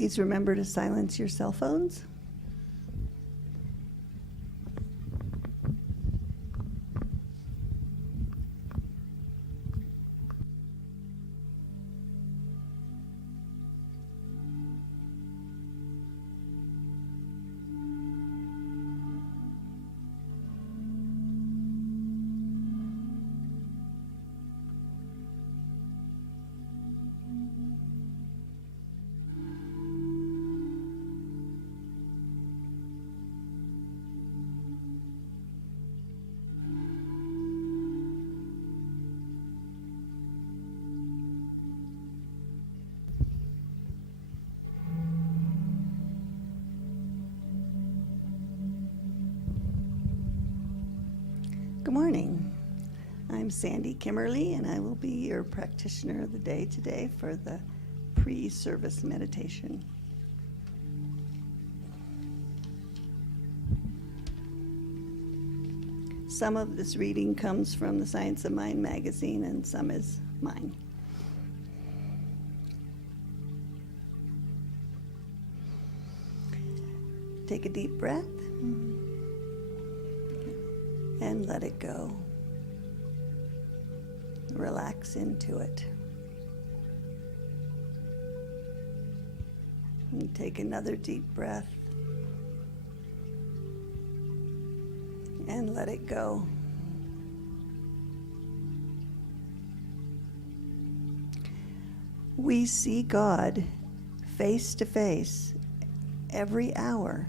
please remember to silence your cell phones. Good morning. I'm Sandy Kimmerly, and I will be your practitioner of the day today for the pre-service meditation. Some of this reading comes from the Science of Mind magazine, and some is mine. Take a deep breath. And let it go. Relax into it. And take another deep breath. And let it go. We see God face to face every hour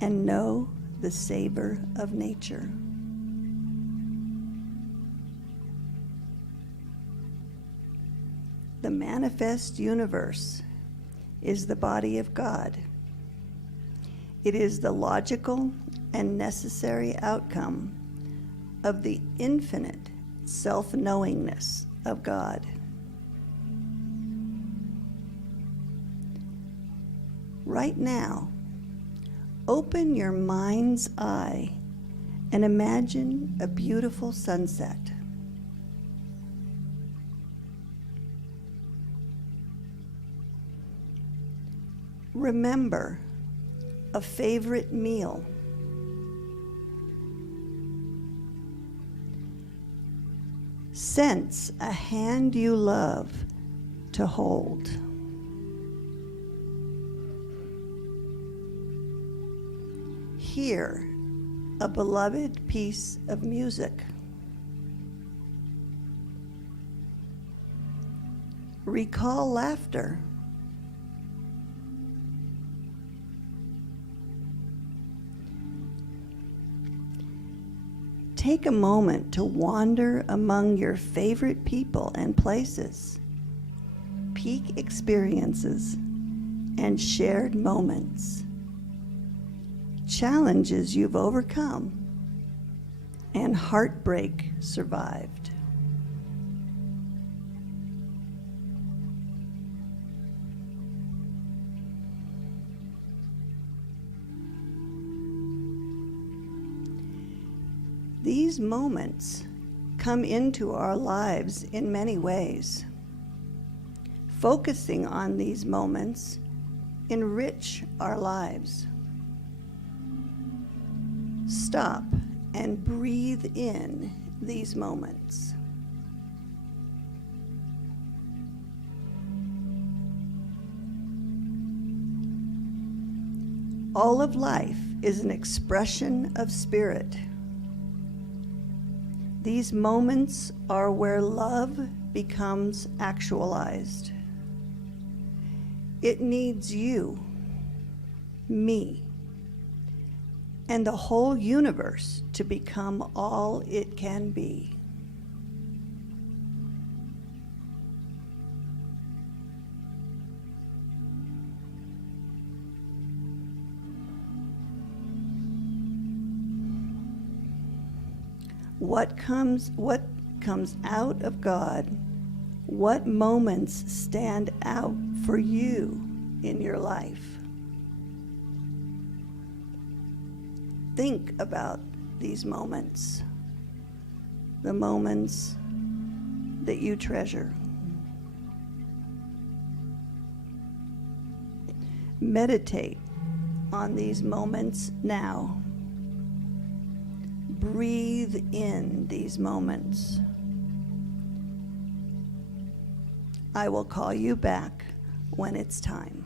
and know the savor of nature. The manifest universe is the body of God. It is the logical and necessary outcome of the infinite self-knowingness of God. Right now, open your mind's eye and imagine a beautiful sunset. Remember a favorite meal. Sense a hand you love to hold. Hear a beloved piece of music. Recall laughter. Take a moment to wander among your favorite people and places, peak experiences, and shared moments. Challenges you've overcome, and heartbreak survived. These moments come into our lives in many ways. Focusing on these moments enrich our lives. Stop and breathe in these moments. All of life is an expression of spirit. These moments are where love becomes actualized. It needs you, me, and the whole universe to become all it can be. What comes out of God? What moments stand out for you in your life? Think about these moments, the moments that you treasure. Meditate on these moments now. Breathe in these moments. I will call you back when it's time.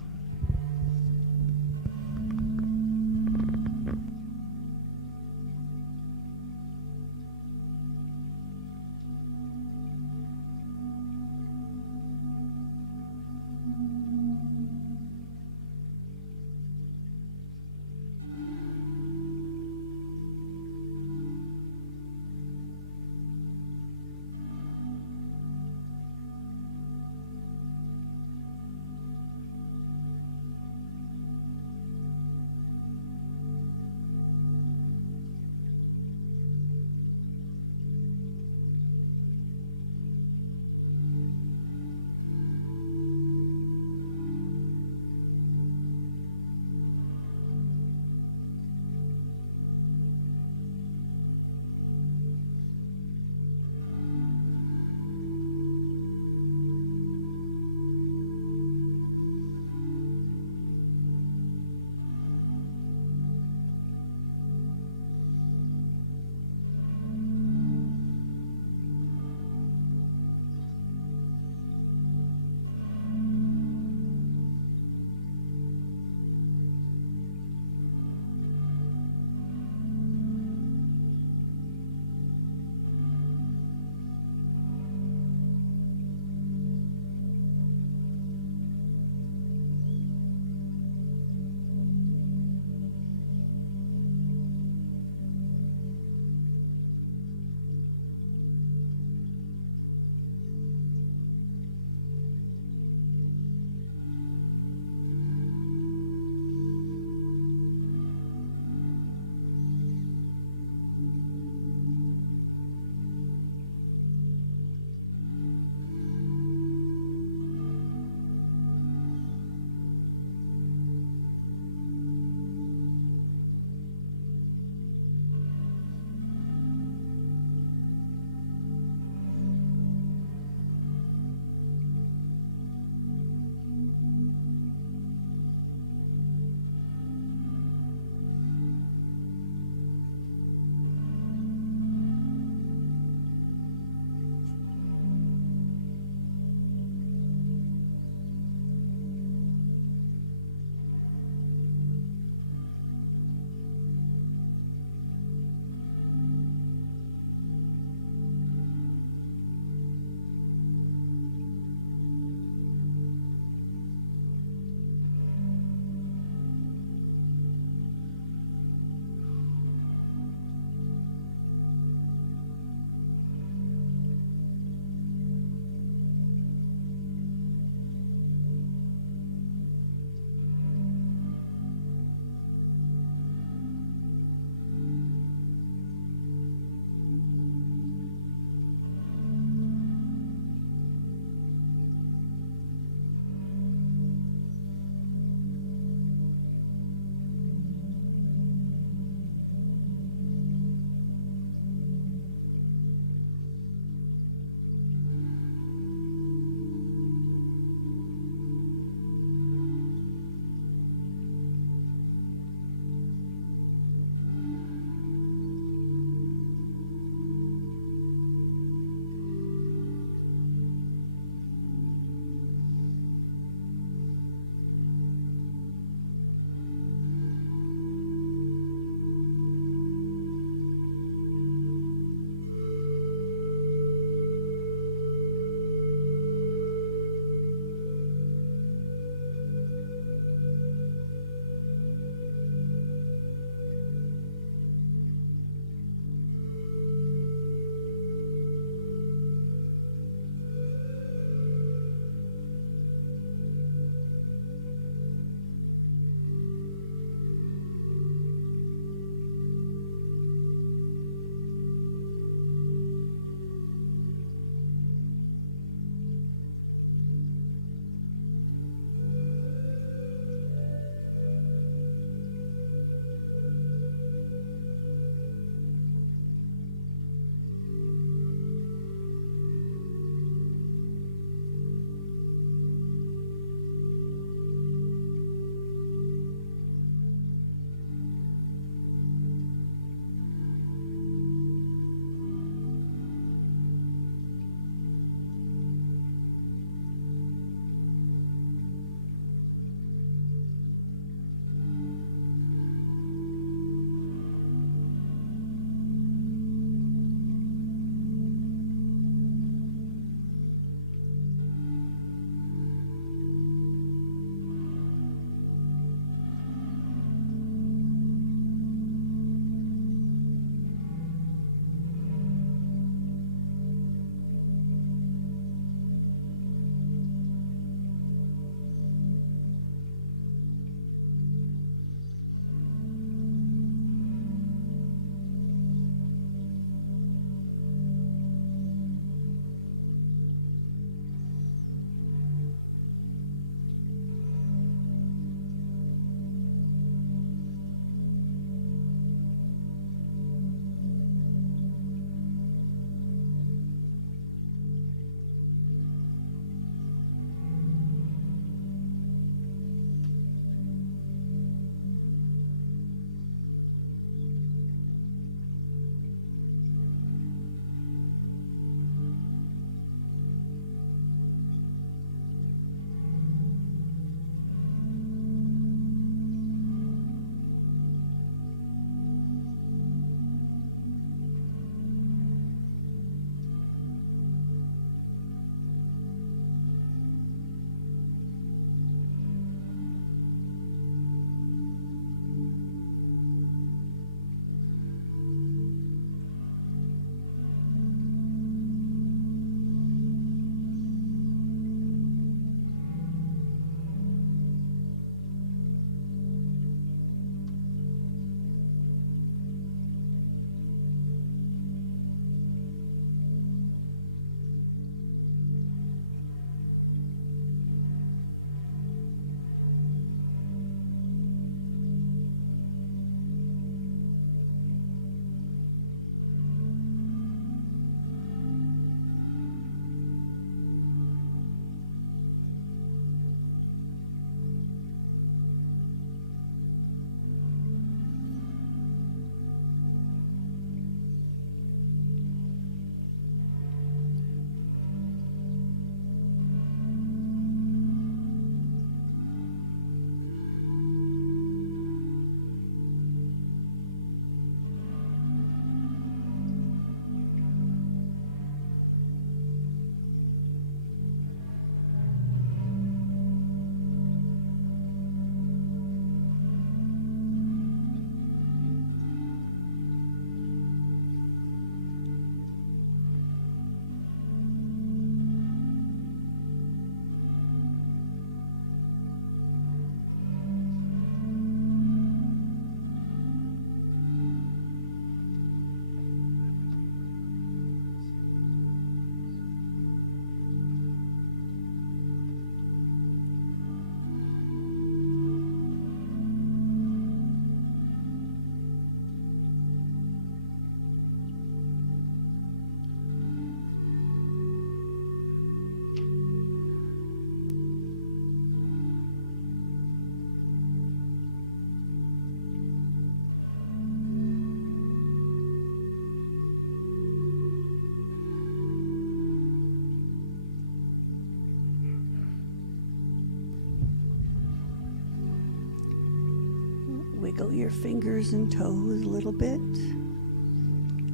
wiggle your fingers and toes a little bit.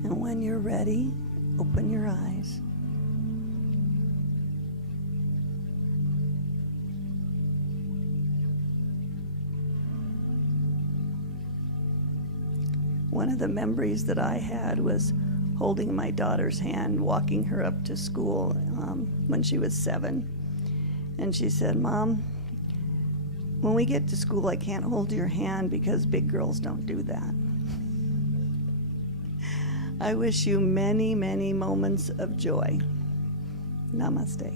And when you're ready, open your eyes. One of the memories that I had was holding my daughter's hand, walking her up to school when she was 7. And she said, "Mom, when we get to school, I can't hold your hand because big girls don't do that." I wish you many, many moments of joy. Namaste.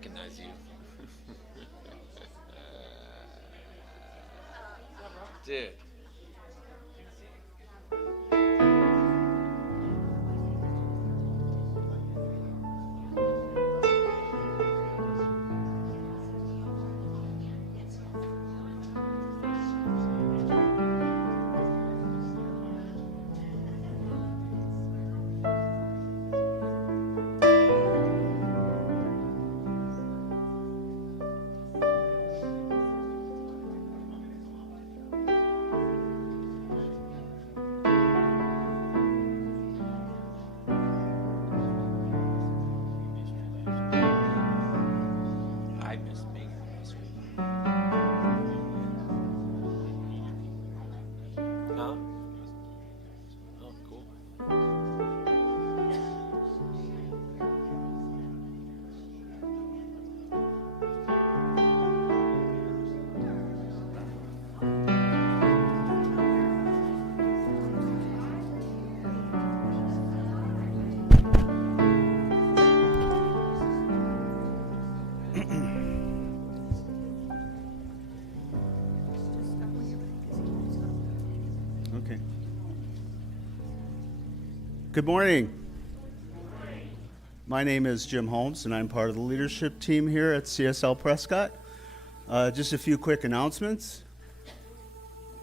recognize you. Dude. I missed being here last week. Huh? Oh, cool. Okay. Good morning. My name is Jim Holmes, and I'm part of the leadership team here at CSL Prescott. Just a few quick announcements.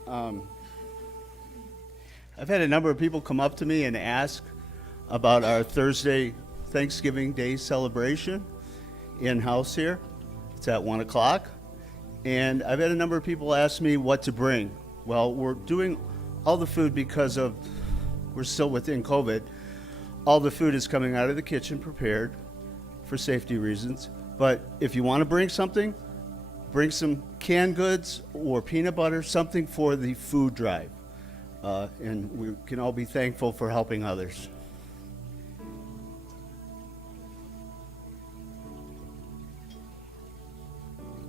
I've had a number of people come up to me and ask about our Thursday Thanksgiving Day celebration in-house here. It's at 1 o'clock. And I've had a number of people ask me what to bring. Well, we're doing all the food because we're still within COVID. All the food is coming out of the kitchen prepared for safety reasons. But if you want to bring something, bring some canned goods or peanut butter, something for the food drive. And we can all be thankful for helping others.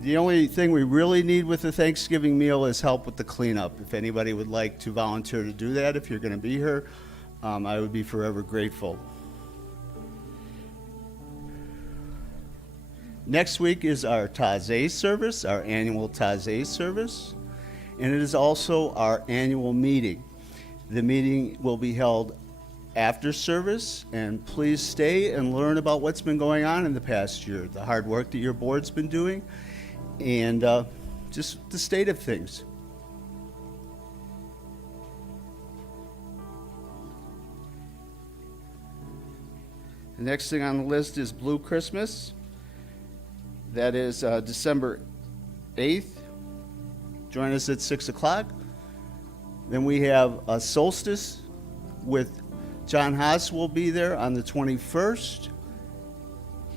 The only thing we really need with the Thanksgiving meal is help with the cleanup. If anybody would like to volunteer to do that, if you're going to be here, I would be forever grateful. Next week is our Taizé service, our annual Taizé service, and it is also our annual meeting. The meeting will be held after service, and please stay and learn about what's been going on in the past year, the hard work that your board's been doing, and just the state of things. The next thing on the list is Blue Christmas. That is December 8th. Join us at 6 o'clock. Then we have a solstice with John Haas will be there on the 21st.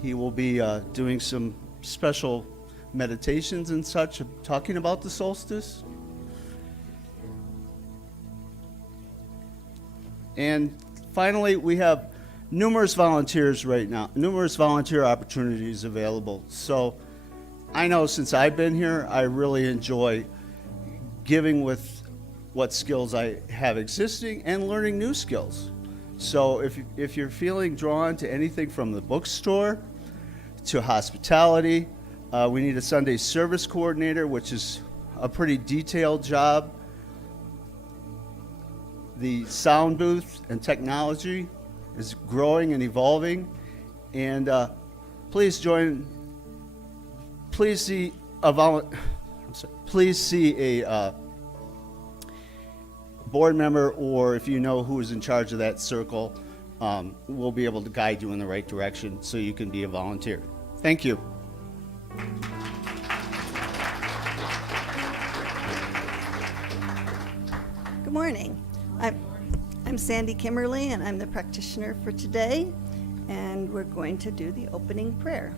He will be doing some special meditations and such, talking about the solstice. And finally, we have numerous volunteers right now, numerous volunteer opportunities available. So I know since I've been here, I really enjoy giving with what skills I have existing and learning new skills. So if you're feeling drawn to anything from the bookstore to hospitality, we need a Sunday service coordinator, which is a pretty detailed job. The sound booth and technology is growing and evolving, and please see a board member, or if you know who is in charge of that circle, we'll be able to guide you in the right direction so you can be a volunteer. Thank you. Good morning. I'm Sandy Kimberly, and I'm the practitioner for today, and we're going to do the opening prayer.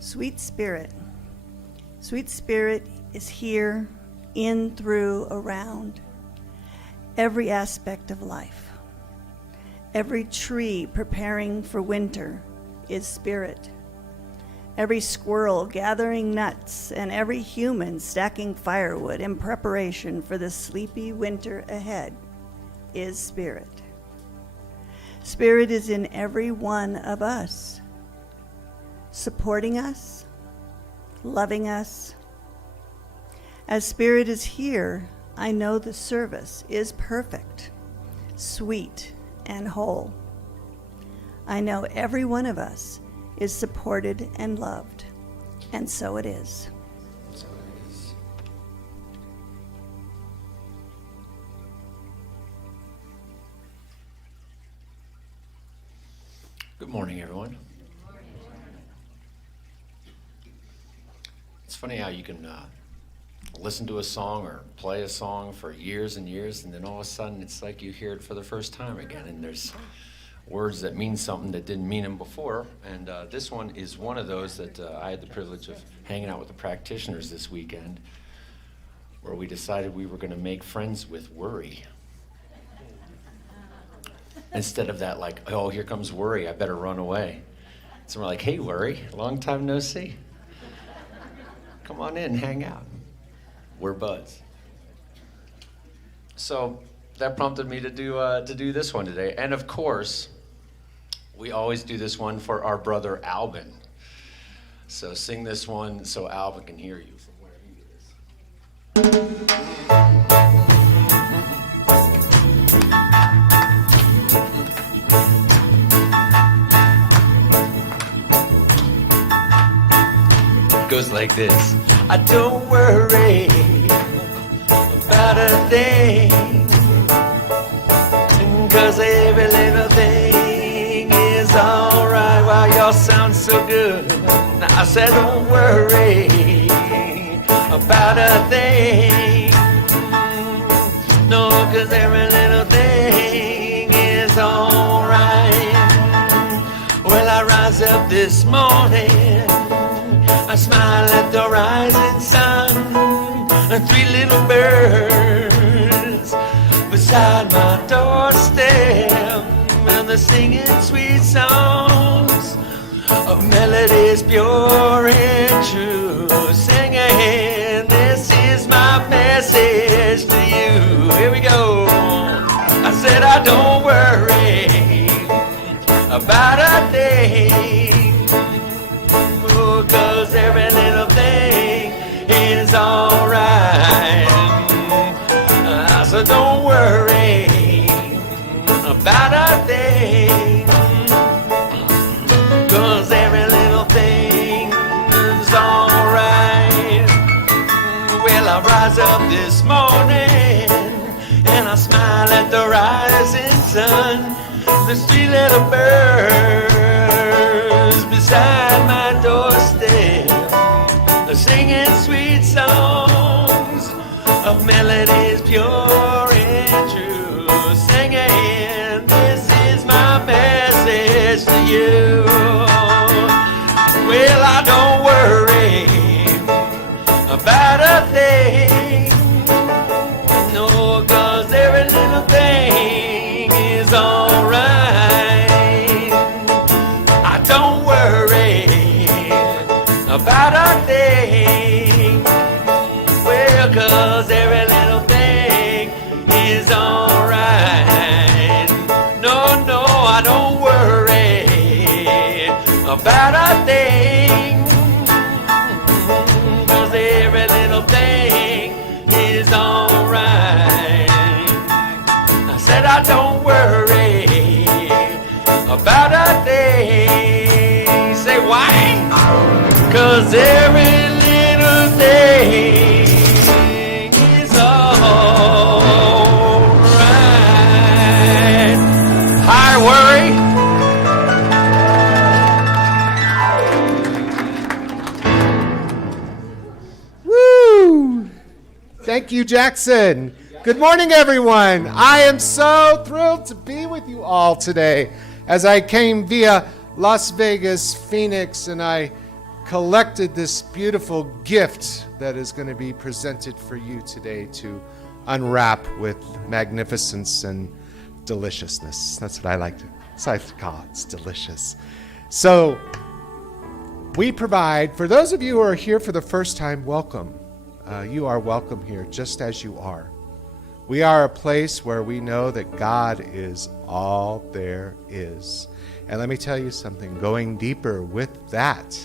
Sweet Spirit is here, in, through, around every aspect of life. Every tree preparing for winter is spirit. Every squirrel gathering nuts and every human stacking firewood in preparation for the sleepy winter ahead is spirit. Spirit is in every one of us, supporting us, loving us. As Spirit is here, I know the service is perfect, sweet, and whole. I know every one of us is supported and loved, and so it is. Good morning, everyone. It's funny how you can listen to a song or play a song for years and years, and then all of a sudden it's like you hear it for the first time again, and there's words that mean something that didn't mean them before. And this one is one of those that I had the privilege of hanging out with the practitioners this weekend, where we decided we were going to make friends with worry. Instead of that, like, oh, here comes worry, I better run away. So we're like, hey, worry, long time no see. Come on in, hang out. We're buds. So that prompted me to do this one today. And of course, we always do this one for our brother Albin. So sing this one so Albin can hear you from where he is. Goes like this. I don't worry about a thing, 'cause every little thing is alright. Wow, y'all sound so good. Now I said don't worry about a thing, no, 'cause every little thing is alright. Well, I rise up this morning, I smile at the rising sun, and 3 little birds beside my doorstep, and they're singing sweet songs of melodies pure and true, singing, this is my message to you. Here we go. I said I don't worry about a thing, 'cause every little thing is alright. So don't worry about a thing, 'cause every little thing is alright. Well, I rise up this morning and I smile at the rising sun. There's 3 little birds beside my doorstep, singing sweet songs of melodies pure and true, singing, this is my message to you. Well, I don't worry about a thing, no, 'cause every little thing is alright. I don't worry about a thing, well, 'cause every little thing is alright. No, no, I don't worry about a thing, 'cause every little thing is alright. I said I don't worry about a thing. Say why? 'Cause every little thing is alright. Hi, worry. Woo! Thank you, Jackson. Good morning, everyone. I am so thrilled to be with you all today as I came via Las Vegas, Phoenix, and I collected this beautiful gift that is going to be presented for you today to unwrap with magnificence and deliciousness. That's what I like to call it. It's delicious. So we provide, for those of you who are here for the first time, welcome. You are welcome here just as you are. We are a place where we know that God is all there is. And let me tell you something, going deeper with that,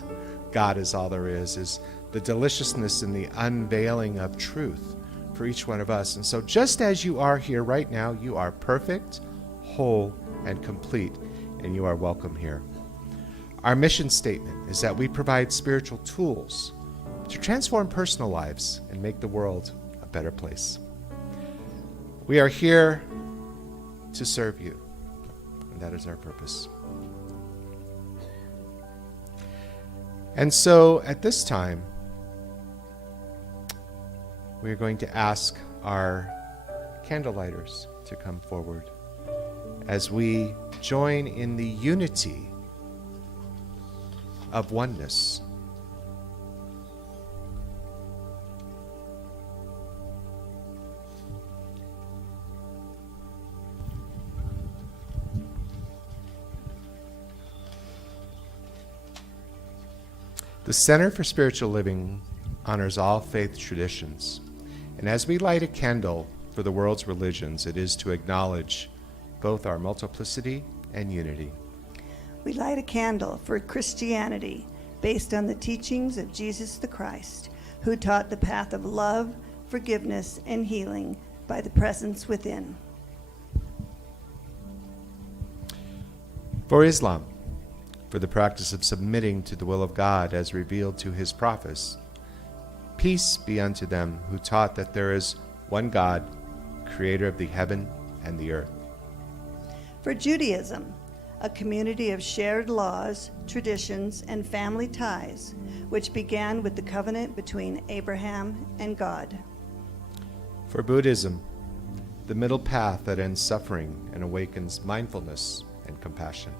God is all there is the deliciousness and the unveiling of truth for each one of us. And so just as you are here right now, you are perfect, whole, and complete, and you are welcome here. Our mission statement is that we provide spiritual tools to transform personal lives and make the world a better place. We are here to serve you, and that is our purpose. And so at this time, we are going to ask our candlelighters to come forward as we join in the unity of oneness. The Center for Spiritual Living honors all faith traditions. And as we light a candle for the world's religions, it is to acknowledge both our multiplicity and unity. We light a candle for Christianity based on the teachings of Jesus the Christ, who taught the path of love, forgiveness, and healing by the presence within. For Islam, for the practice of submitting to the will of God as revealed to his prophets. Peace be unto them who taught that there is one God, creator of the heaven and the earth. For Judaism, a community of shared laws, traditions, and family ties, which began with the covenant between Abraham and God. For Buddhism, the middle path that ends suffering and awakens mindfulness and compassion.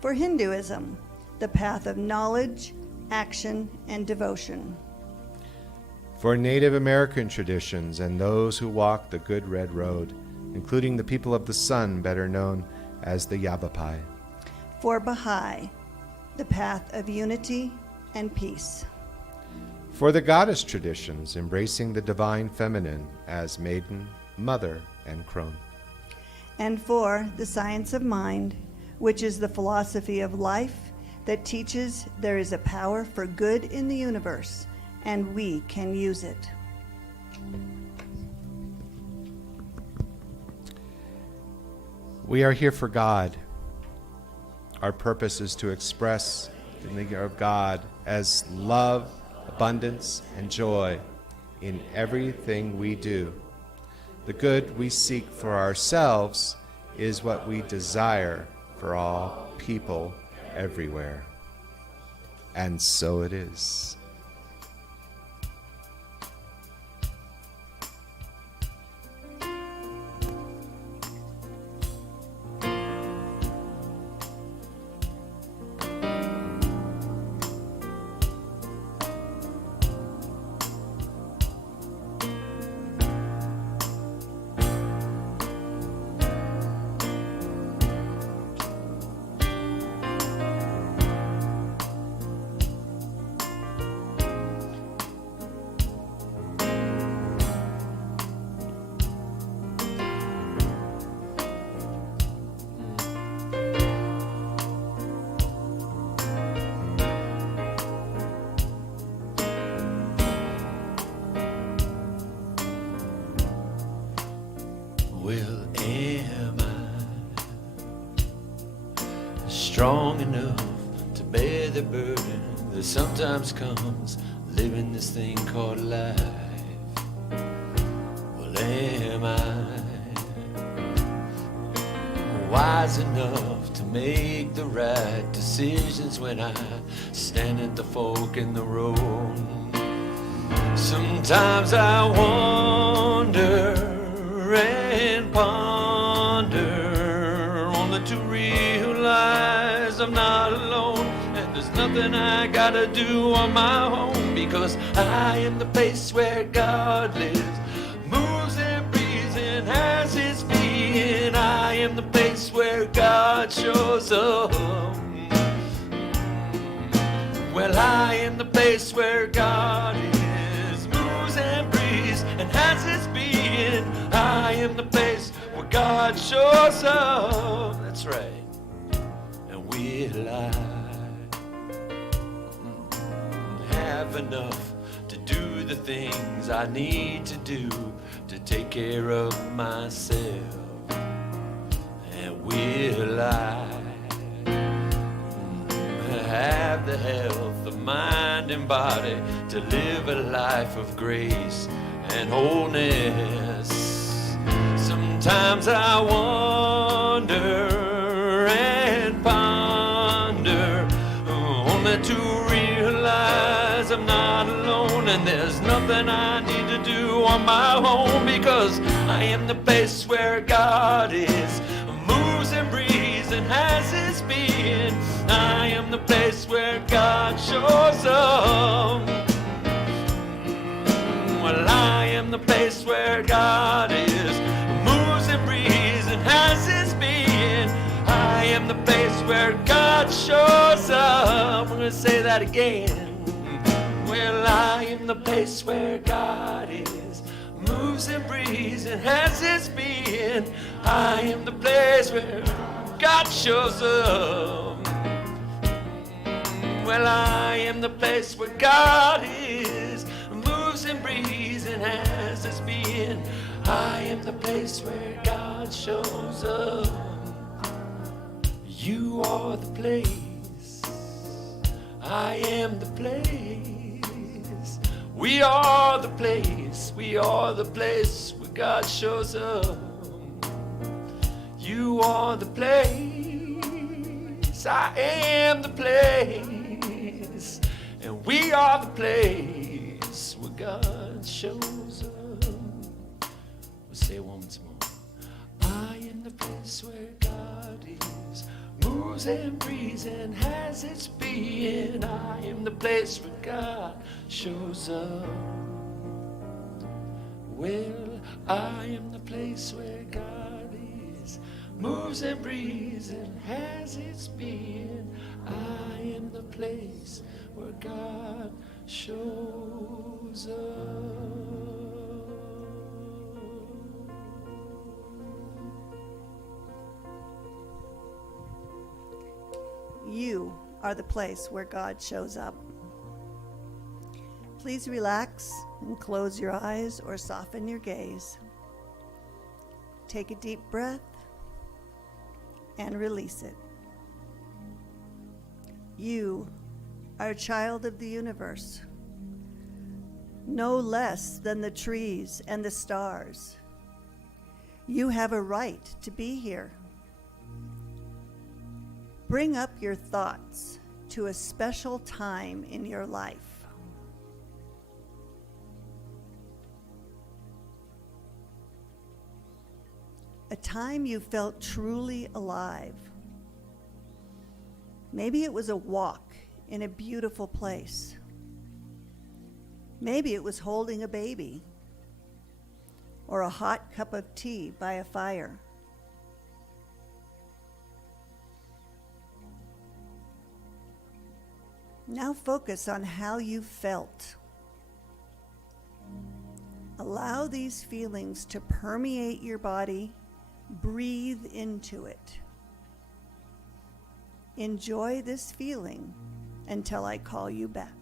For Hinduism, the path of knowledge, action, and devotion. For Native American traditions and those who walk the good red road, including the people of the sun, better known as the Yavapai. For Baha'i, the path of unity and peace. For the goddess traditions, embracing the divine feminine as maiden, mother, and crone. And for the science of mind, which is the philosophy of life that teaches there is a power for good in the universe, and we can use it. We are here for God. Our purpose is to express the nature of God as love, abundance, and joy in everything we do. The good we seek for ourselves is what we desire for all people everywhere. And so it is. Well, am I strong enough to bear the burden that sometimes comes living this thing called life? Well, am I wise enough to make the right decisions when I stand at the fork in the road? Sometimes I wonder and ponder, only to realize I'm not alone, and there's nothing I gotta do on my own, because I am the place where God lives, moves and breathes and has his being. I am the place where God shows up. Well, I am the place where God is, moves and breathes and has his being. I am the place where God shows up. That's right. And will I have enough to do the things I need to do to take care of myself? And will I have the health of mind and body to live a life of grace and wholeness? Sometimes I wonder and ponder, only to realize I'm not alone, and there's nothing I need to do on my own, because I am the place where God is, moves and breathes and has his being. I am the place where God shows up. Well, I am the place where God is, moves and breathes and has his being. I am the place where God shows up. I'm going to say that again. Well, I am the place where God is, moves and breathes and has his being. I am the place where God shows up. Well, I am the place where God is, moves and breathes and has his being. I am the place where God shows up. You are the place. I am the place. We are the place. We are the place where God shows up. You are the place. I am the place. And we are the place where God shows up. We'll say it once more. I am the place where God is, moves and breathes and has its being. I am the place where God shows up. Well, I am the place where God is, moves and breathes and has its being. I am the place where God shows up. You are the place where God shows up. Please relax and close your eyes or soften your gaze. Take a deep breath and release it. You are a child of the universe, no less than the trees and the stars. You have a right to be here. Bring up your thoughts to a special time in your life. A time you felt truly alive. Maybe it was a walk in a beautiful place. Maybe it was holding a baby or a hot cup of tea by a fire. Now focus on how you felt. Allow these feelings to permeate your body. Breathe into it. Enjoy this feeling until I call you back.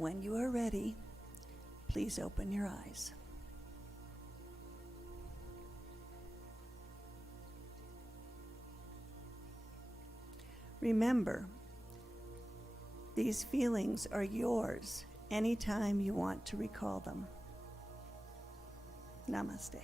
When you are ready, please open your eyes. Remember, these feelings are yours anytime you want to recall them. Namaste.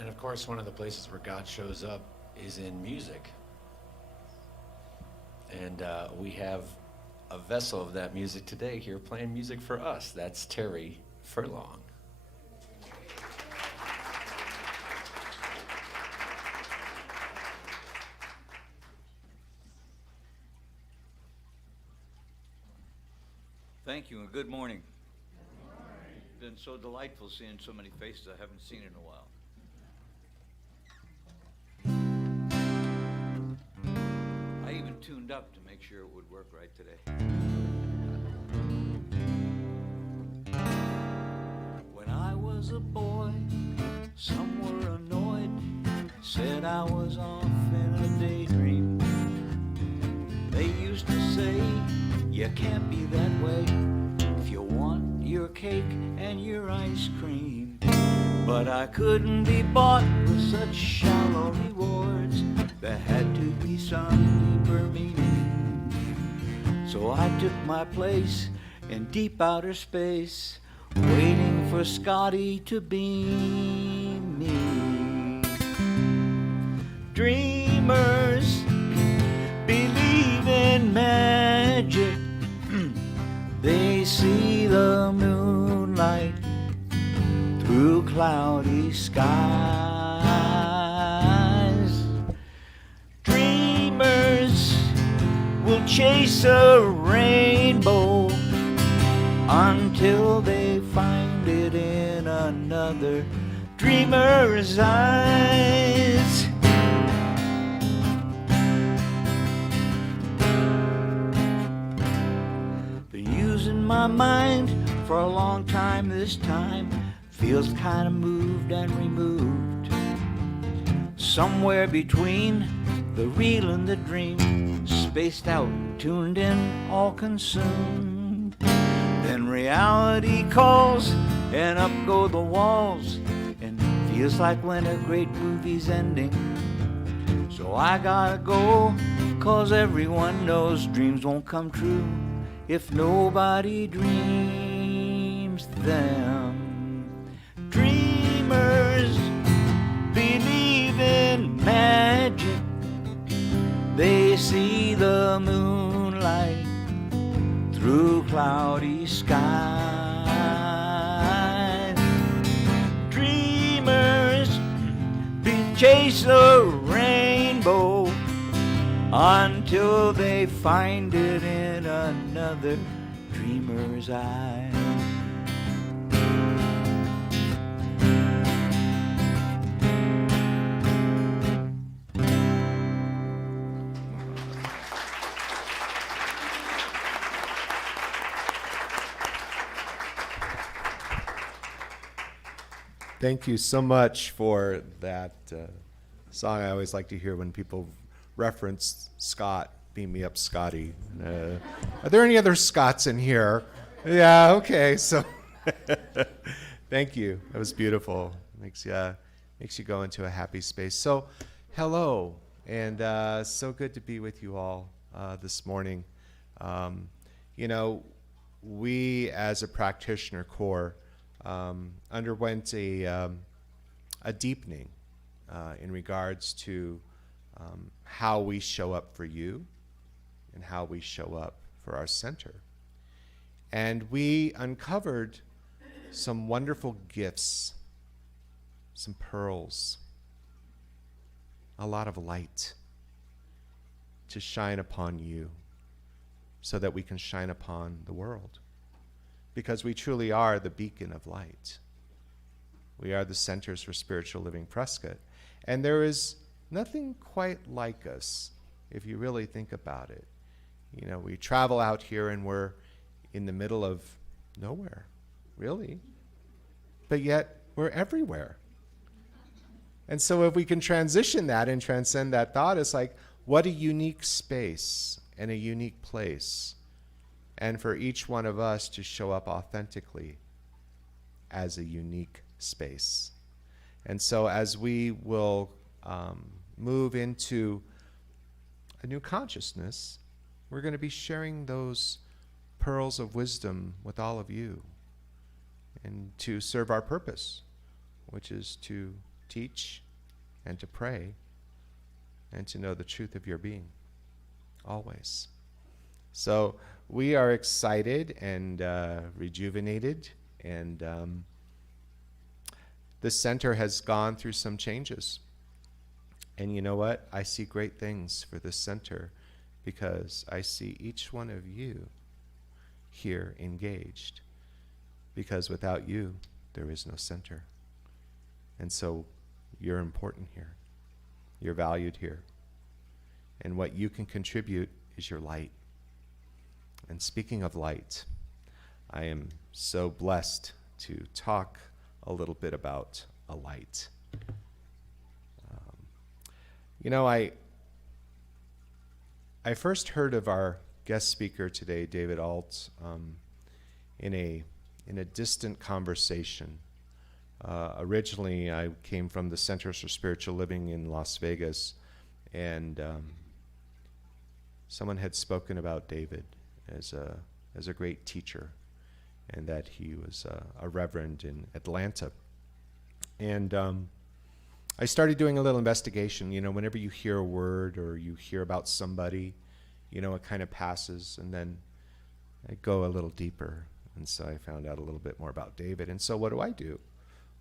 And of course, one of the places where God shows up is in music. And we have a vessel of that music today here playing music for us. That's Terry Furlong. Thank you and good morning. It's been so delightful seeing so many faces I haven't seen in a while. I even tuned up to make sure it would work right today. When I was a boy, some were annoyed, said I was off in a daydream. They used to say, you can't be that way if you want your cake and your ice cream. But I couldn't be bought with such shallow rewards. There had to be some deeper meaning. So I took my place in deep outer space, waiting for Scotty to beam me. Dreamers believe in magic. They see the moonlight through cloudy skies. Dreamers will chase a rainbow until they find it in another dreamer's eyes. Been using my mind for a long time this time. Feels kinda moved and removed. Somewhere between the real and the dream. Spaced out, tuned in, all consumed. Then reality calls and up go the walls. And feels like when a great movie's ending. So I gotta go, 'cause everyone knows dreams won't come true if nobody dreams them. Dreamers believe in magic. They see the moonlight through cloudy skies. Dreamers chase a rainbow until they find it in another dreamer's eye. Thank you so much for that song. I always like to hear when people reference Scott, Beam Me Up Scotty. Are there any other Scotts in here? Yeah, okay, so thank you. That was beautiful. Makes you go into a happy space. So hello, and so good to be with you all this morning. We as a practitioner core underwent a deepening in regards to how we show up for you and how we show up for our center. And we uncovered some wonderful gifts, some pearls, a lot of light to shine upon you so that we can shine upon the world. Because we truly are the beacon of light. We are the Centers for Spiritual Living Prescott. And there is nothing quite like us, if you really think about it. You know, we travel out here and we're in the middle of nowhere, really. But yet, we're everywhere. And so if we can transition that and transcend that thought, it's like, what a unique space and a unique place. And for each one of us to show up authentically as a unique space. And so as we will move into a new consciousness, we're going to be sharing those pearls of wisdom with all of you and to serve our purpose, which is to teach and to pray and to know the truth of your being, always. So we are excited and rejuvenated, and the center has gone through some changes. And you know what? I see great things for this center because I see each one of you here engaged. Because without you, there is no center. And so you're important here. You're valued here. And what you can contribute is your light. And speaking of light, I am so blessed to talk a little bit about a light. You know, I first heard of our guest speaker today, David Alt, in a distant conversation. Originally, I came from the Centers for Spiritual Living in Las Vegas, and someone had spoken about David as a great teacher, and that he was a reverend in Atlanta. And I started doing a little investigation. You know, whenever you hear a word or you hear about somebody, you know, it kind of passes, and then I go a little deeper. And so I found out a little bit more about David. And so what do?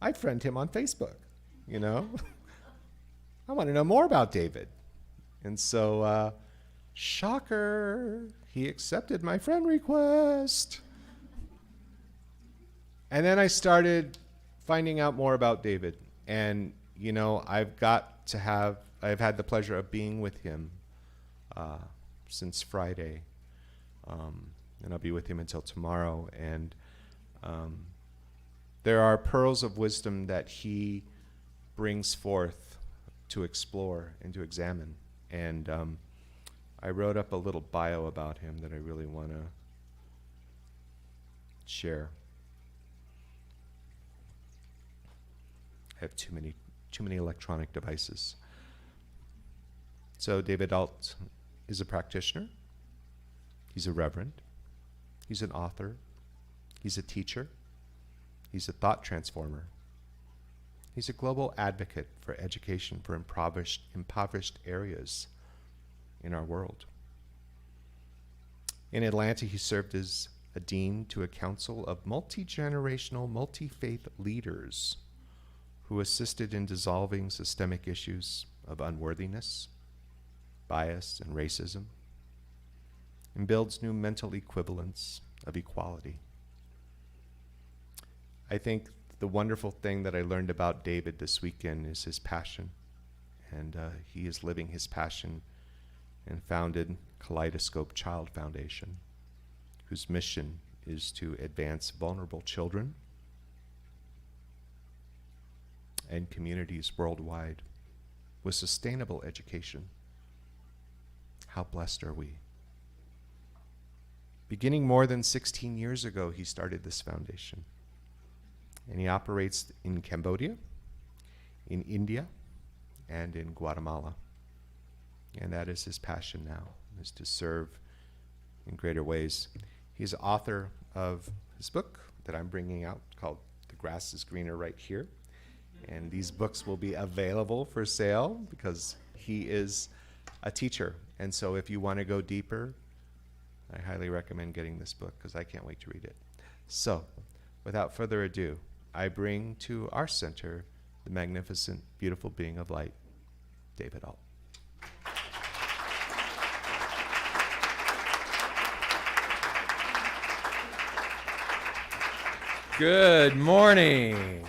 I friend him on Facebook, you know. I want to know more about David. And so, shocker, he accepted my friend request. And then I started finding out more about David. And, you know, I've had the pleasure of being with him since Friday. And I'll be with him until tomorrow. And there are pearls of wisdom that he brings forth to explore and to examine. And I wrote up a little bio about him that I really want to share. I have too many electronic devices. So David Alt is a practitioner. He's a reverend. He's an author. He's a teacher. He's a thought transformer. He's a global advocate for education for impoverished areas in our world. In Atlanta, he served as a dean to a council of multi-generational, multi-faith leaders who assisted in dissolving systemic issues of unworthiness, bias, and racism, and builds new mental equivalents of equality. I think the wonderful thing that I learned about David this weekend is his passion. And he is living his passion and founded Kaleidoscope Child Foundation, whose mission is to advance vulnerable children and communities worldwide with sustainable education. How blessed are we? Beginning more than 16 years ago, he started this foundation. And he operates in Cambodia, in India, and in Guatemala. And that is his passion now, is to serve in greater ways. He's author of his book that I'm bringing out called The Grass is Greener Right Here. And these books will be available for sale because he is a teacher. And so if you want to go deeper, I highly recommend getting this book because I can't wait to read it. So, without further ado, I bring to our center the magnificent, beautiful being of light, David Alt. Good morning.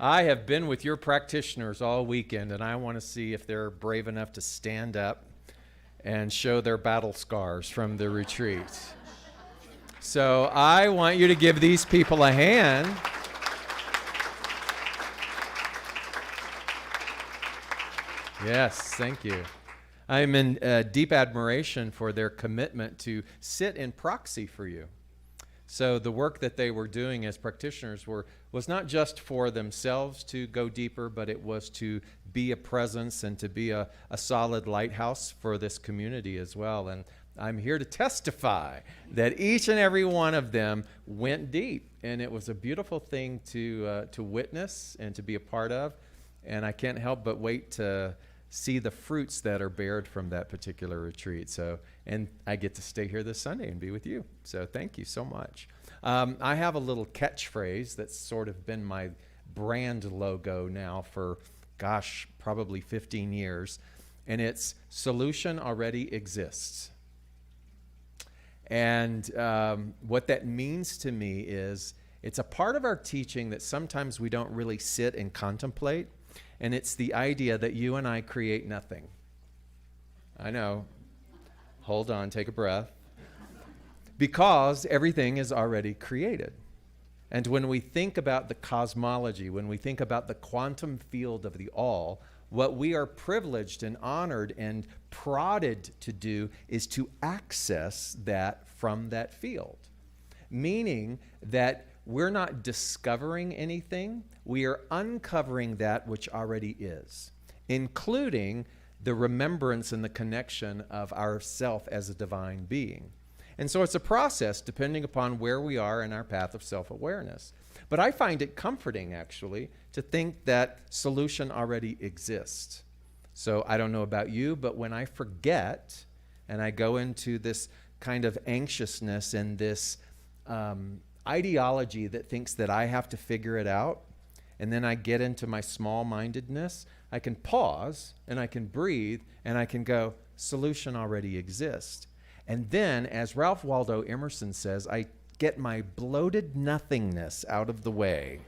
I have been with your practitioners all weekend, and I want to see if they're brave enough to stand up and show their battle scars from the retreat. So I want you to give these people a hand. Yes, thank you. I'm in deep admiration for their commitment to sit in proxy for you. So the work that they were doing as practitioners was not just for themselves to go deeper, but it was to be a presence and to be a solid lighthouse for this community as well. And I'm here to testify that each and every one of them went deep, and it was a beautiful thing to witness and to be a part of. And I can't help but wait to see the fruits that are bared from that particular retreat. So, and I get to stay here this Sunday and be with you. So thank you so much. I have a little catchphrase that's sort of been my brand logo now for, gosh, probably 15 years. And it's solution already exists. And what that means to me is it's a part of our teaching that sometimes we don't really sit and contemplate. And it's the idea that you and I create nothing. I know. Hold on, take a breath. Because everything is already created. And when we think about the cosmology, when we think about the quantum field of the all, what we are privileged and honored and prodded to do is to access that from that field. Meaning that we're not discovering anything, we are uncovering that which already is, including the remembrance and the connection of ourself as a divine being. And so it's a process depending upon where we are in our path of self-awareness. But I find it comforting, actually, to think that solution already exists. So I don't know about you, but when I forget and I go into this kind of anxiousness and this ideology that thinks that I have to figure it out, and then I get into my small-mindedness, I can pause and I can breathe and I can go, solution already exists. And then, as Ralph Waldo Emerson says, I get my bloated nothingness out of the way.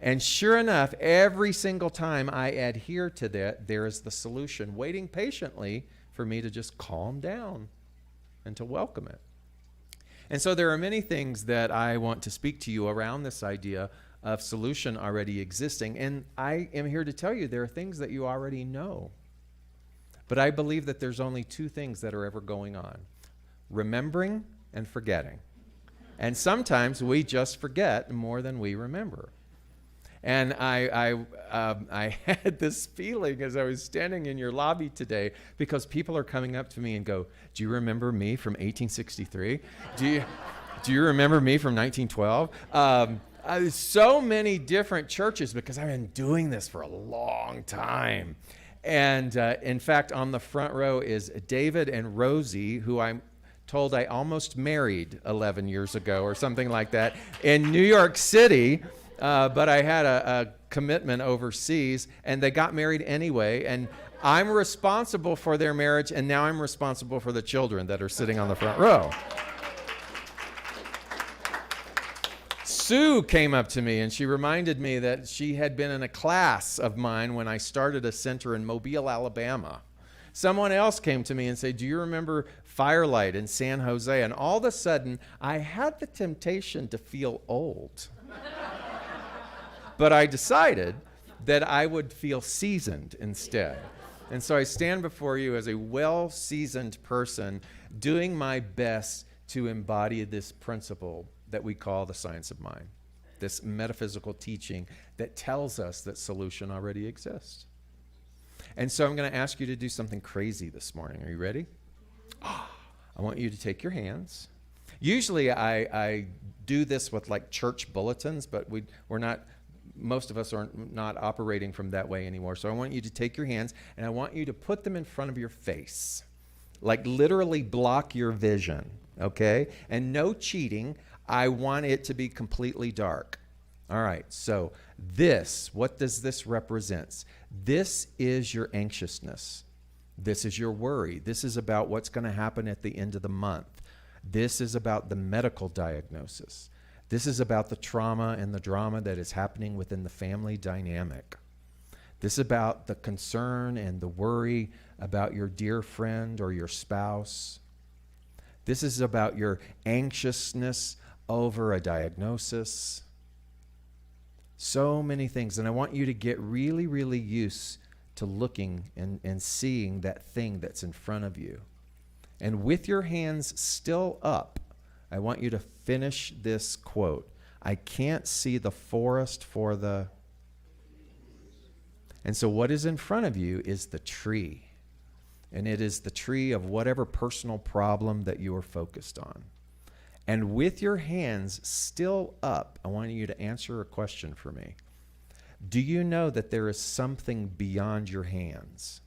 And sure enough, every single time I adhere to that, there is the solution waiting patiently for me to just calm down and to welcome it. And so there are many things that I want to speak to you around this idea of solution already existing. And I am here to tell you there are things that you already know. But I believe that there's only two things that are ever going on: remembering and forgetting. And sometimes we just forget more than we remember. And I had this feeling as I was standing in your lobby today, because people are coming up to me and go, do you remember me from 1863? Do you remember me from 1912? So many different churches, because I've been doing this for a long time. And in fact, on the front row is David and Rosie, who I'm told I almost married 11 years ago or something like that in New York City. But I had a commitment overseas, and they got married anyway. And I'm responsible for their marriage, and now I'm responsible for the children that are sitting on the front row. Sue came up to me and she reminded me that she had been in a class of mine when I started a center in Mobile, Alabama. Someone else came to me and said, do you remember Firelight in San Jose? And all of a sudden, I had the temptation to feel old. But I decided that I would feel seasoned instead. And so I stand before you as a well-seasoned person, doing my best to embody this principle that we call the science of mind, this metaphysical teaching that tells us that solution already exists. And so I'm going to ask you to do something crazy this morning. Are you ready? I want you to take your hands. Usually I do this with like church bulletins, but we're not, most of us are not operating from that way anymore. So I want you to take your hands and I want you to put them in front of your face, like literally block your vision, okay? And no cheating. I want it to be completely dark. All right, so what does this represent? This is your anxiousness. This is your worry. This is about what's going to happen at the end of the month. This is about the medical diagnosis. This is about the trauma and the drama that is happening within the family dynamic. This is about the concern and the worry about your dear friend or your spouse. This is about your anxiousness over a diagnosis. So many things. And I want you to get really, really used to looking and seeing that thing that's in front of you. And with your hands still up, I want you to finish this quote. I can't see the forest for the... And so what is in front of you is the tree. And it is the tree of whatever personal problem that you are focused on. And with your hands still up, I want you to answer a question for me. Do you know that there is something beyond your hands?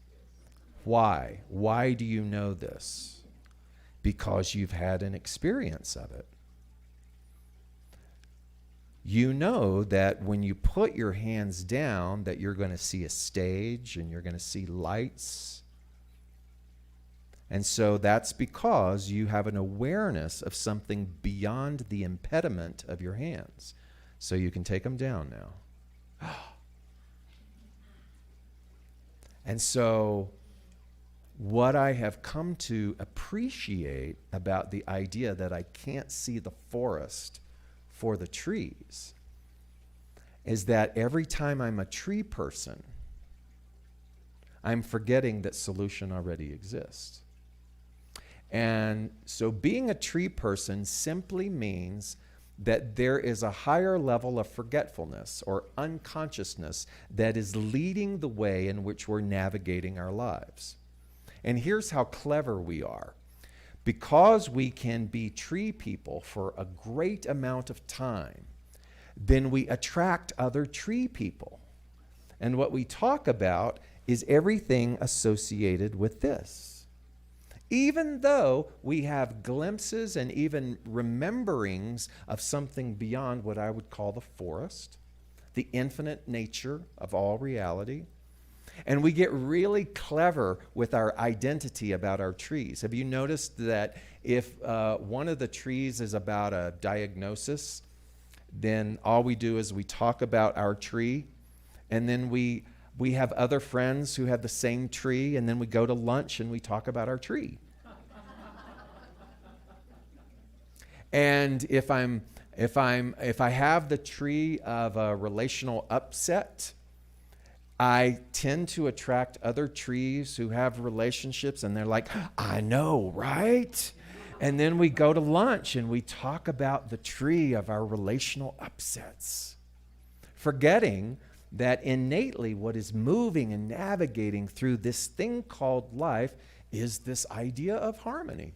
Why? Why do you know this? Because you've had an experience of it. You know that when you put your hands down, that you're going to see a stage and you're going to see lights. And so that's because you have an awareness of something beyond the impediment of your hands. So you can take them down now. And so what I have come to appreciate about the idea that I can't see the forest for the trees is that every time I'm a tree person, I'm forgetting that solution already exists. And so being a tree person simply means that there is a higher level of forgetfulness or unconsciousness that is leading the way in which we're navigating our lives. And here's how clever we are. Because we can be tree people for a great amount of time, then we attract other tree people. And what we talk about is everything associated with this. Even though we have glimpses and even rememberings of something beyond what I would call the forest, the infinite nature of all reality. And we get really clever with our identity about our trees. Have you noticed that if one of the trees is about a diagnosis, then all we do is we talk about our tree, and then we have other friends who have the same tree, and then we go to lunch and we talk about our tree. And if I have the tree of a relational upset, I tend to attract other trees who have relationships, and they're like, I know, right? And then we go to lunch and we talk about the tree of our relational upsets, forgetting that innately what is moving and navigating through this thing called life is this idea of harmony.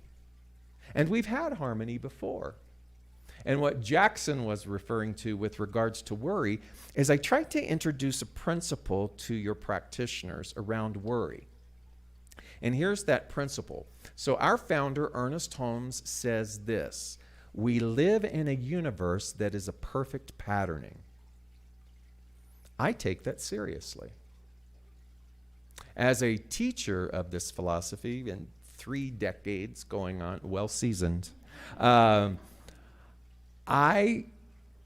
And we've had harmony before. And what Jackson was referring to with regards to worry is I tried to introduce a principle to your practitioners around worry. And here's that principle. So our founder, Ernest Holmes, says this: we live in a universe that is a perfect patterning. I take that seriously. As a teacher of this philosophy, and 3 decades going on, well seasoned, I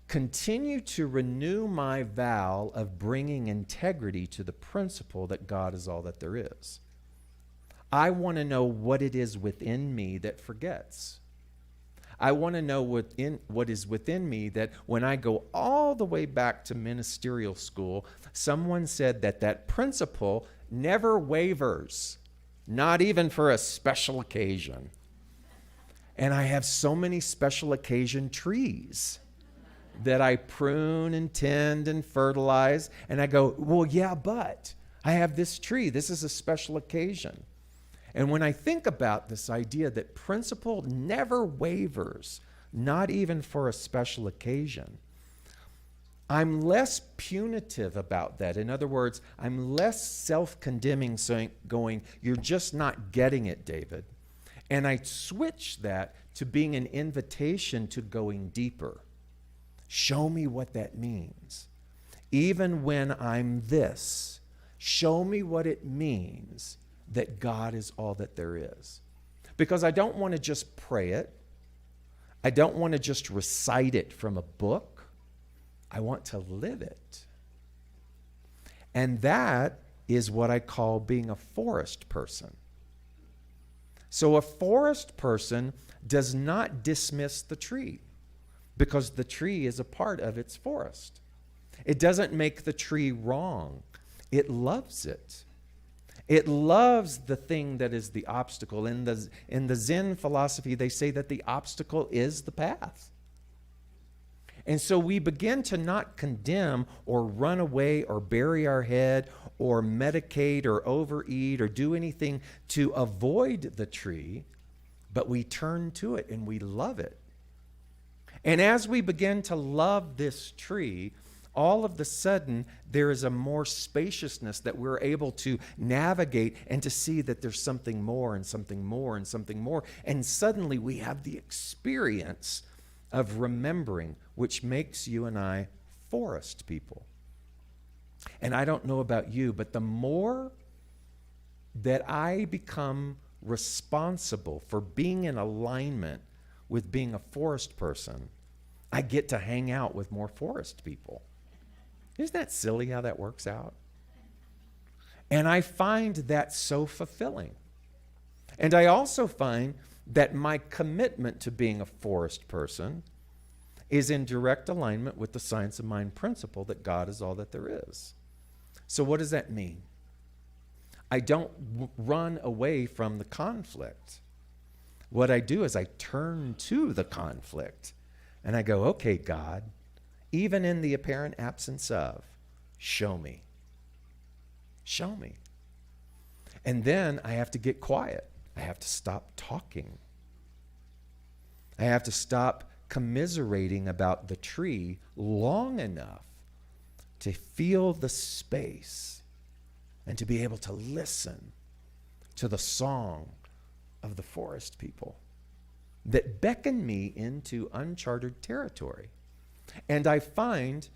continue to renew my vow of bringing integrity to the principle that God is all that there is. I want to know what it is within me that forgets. I want to know what is within me that when I go all the way back to ministerial school, someone said that principle never wavers, not even for a special occasion. And I have so many special occasion trees that I prune and tend and fertilize. And I go, well, yeah, but I have this tree. This is a special occasion. And when I think about this idea that principle never wavers, not even for a special occasion, I'm less punitive about that. In other words, I'm less self-condemning, saying, going, you're just not getting it, David. And I switch that to being an invitation to going deeper. Show me what that means. Even when I'm this, show me what it means that God is all that there is. Because I don't want to just pray it. I don't want to just recite it from a book. I want to live it. And that is what I call being a forest person. So a forest person does not dismiss the tree because the tree is a part of its forest. It doesn't make the tree wrong. It loves it. It loves the thing that is the obstacle. In the Zen philosophy, they say that the obstacle is the path. And so we begin to not condemn or run away or bury our head or medicate or overeat or do anything to avoid the tree, but we turn to it and we love it. And as we begin to love this tree, all of the sudden there is a more spaciousness that we're able to navigate and to see that there's something more and something more and something more. And suddenly we have the experience of remembering, which makes you and I forest people. And I don't know about you, but the more that I become responsible for being in alignment with being a forest person, I get to hang out with more forest people. Isn't that silly how that works out? And I find that so fulfilling. And I also find that my commitment to being a forest person is in direct alignment with the science of mind principle that God is all that there is. So what does that mean? I don't run away from the conflict. What I do is I turn to the conflict and I go, okay, God, even in the apparent absence of, show me. Show me. And then I have to get quiet. I have to stop talking. I have to stop commiserating about the tree long enough to feel the space and to be able to listen to the song of the forest people that beckon me into uncharted territory. And I find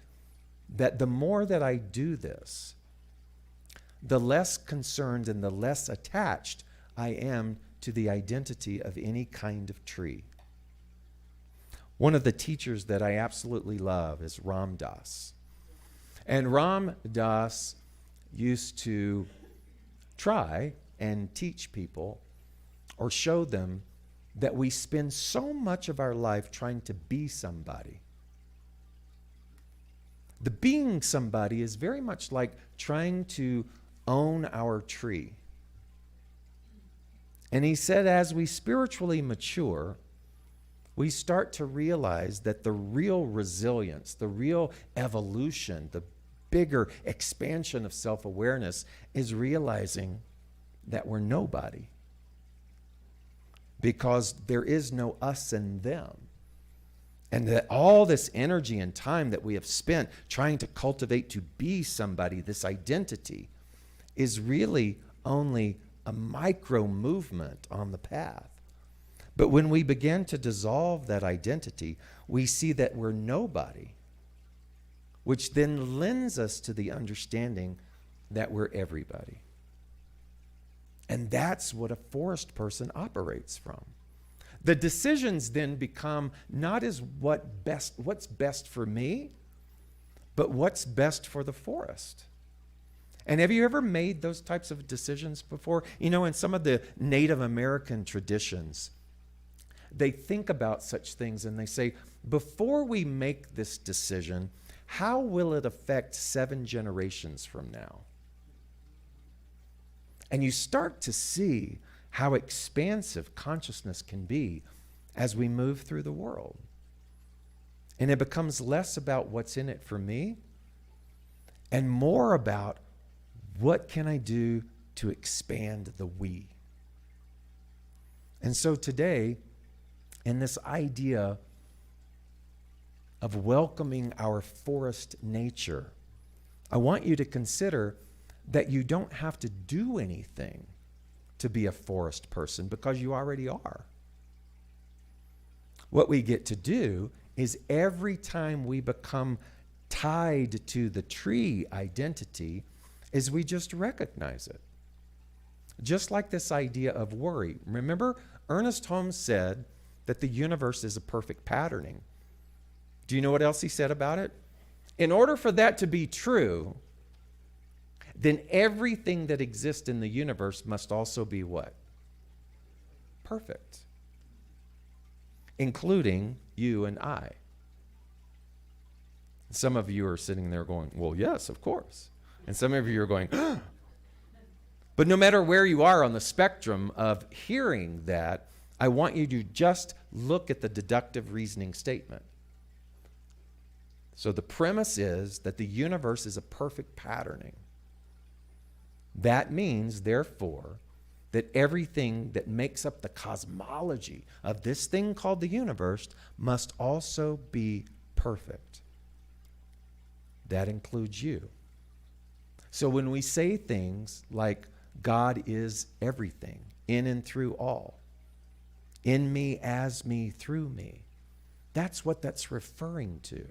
that the more that I do this, the less concerned and the less attached I am to the identity of any kind of tree. One of the teachers that I absolutely love is Ram Dass. And Ram Dass used to try and teach people or show them that we spend so much of our life trying to be somebody. The being somebody is very much like trying to own our tree. And he said, as we spiritually mature, we start to realize that the real resilience, the real evolution, the bigger expansion of self-awareness is realizing that we're nobody. Because there is no us and them. And that all this energy and time that we have spent trying to cultivate to be somebody, this identity, is really only a micro movement on the path. But when we begin to dissolve that identity, we see that we're nobody, which then lends us to the understanding that we're everybody. And that's what a forest person operates from. The decisions then become not as what's best for me, but what's best for the forest. And have you ever made those types of decisions before? You know, in some of the Native American traditions, they think about such things and they say, before we make this decision, how will it affect 7 generations from now? And you start to see how expansive consciousness can be as we move through the world. And it becomes less about what's in it for me and more about what can I do to expand the we. And so today, in this idea of welcoming our forest nature, I want you to consider that you don't have to do anything to be a forest person because you already are. What we get to do is every time we become tied to the tree identity is we just recognize it. Just like this idea of worry. Remember, Ernest Holmes said that the universe is a perfect patterning. Do you know what else he said about it? In order for that to be true, then everything that exists in the universe must also be what? Perfect. Including you and I. Some of you are sitting there going, well, yes, of course. And some of you are going, But no matter where you are on the spectrum of hearing that, I want you to just look at the deductive reasoning statement. So the premise is that the universe is a perfect patterning. That means, therefore, that everything that makes up the cosmology of this thing called the universe must also be perfect. That includes you. So when we say things like God is everything, in and through all, in me, as me, through me, that's what that's referring to.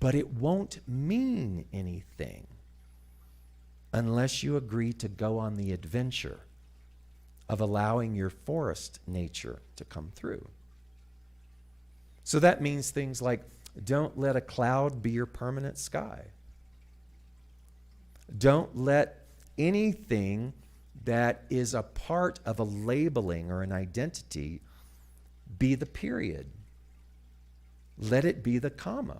But it won't mean anything unless you agree to go on the adventure of allowing your forest nature to come through. So that means things like, don't let a cloud be your permanent sky. Don't let anything that is a part of a labeling or an identity be the period. Let it be the comma.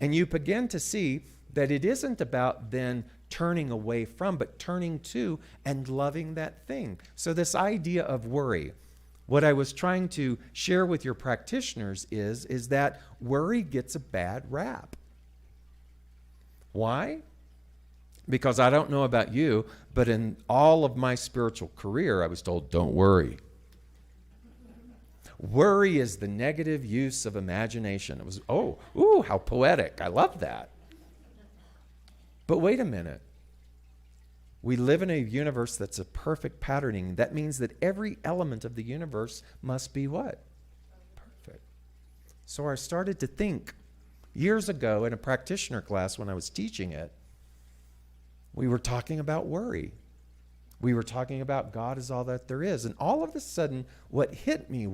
And you begin to see that it isn't about then turning away from, but turning to and loving that thing. So this idea of worry, what I was trying to share with your practitioners is that worry gets a bad rap. Why? Because I don't know about you, but in all of my spiritual career, I was told, don't worry. Worry is the negative use of imagination. It was, how poetic. I love that. But wait a minute. We live in a universe that's a perfect patterning. That means that every element of the universe must be what? Perfect. So I started to think years ago in a practitioner class when I was teaching it, we were talking about worry. We were talking about God is all that there is. And all of a sudden, what hit me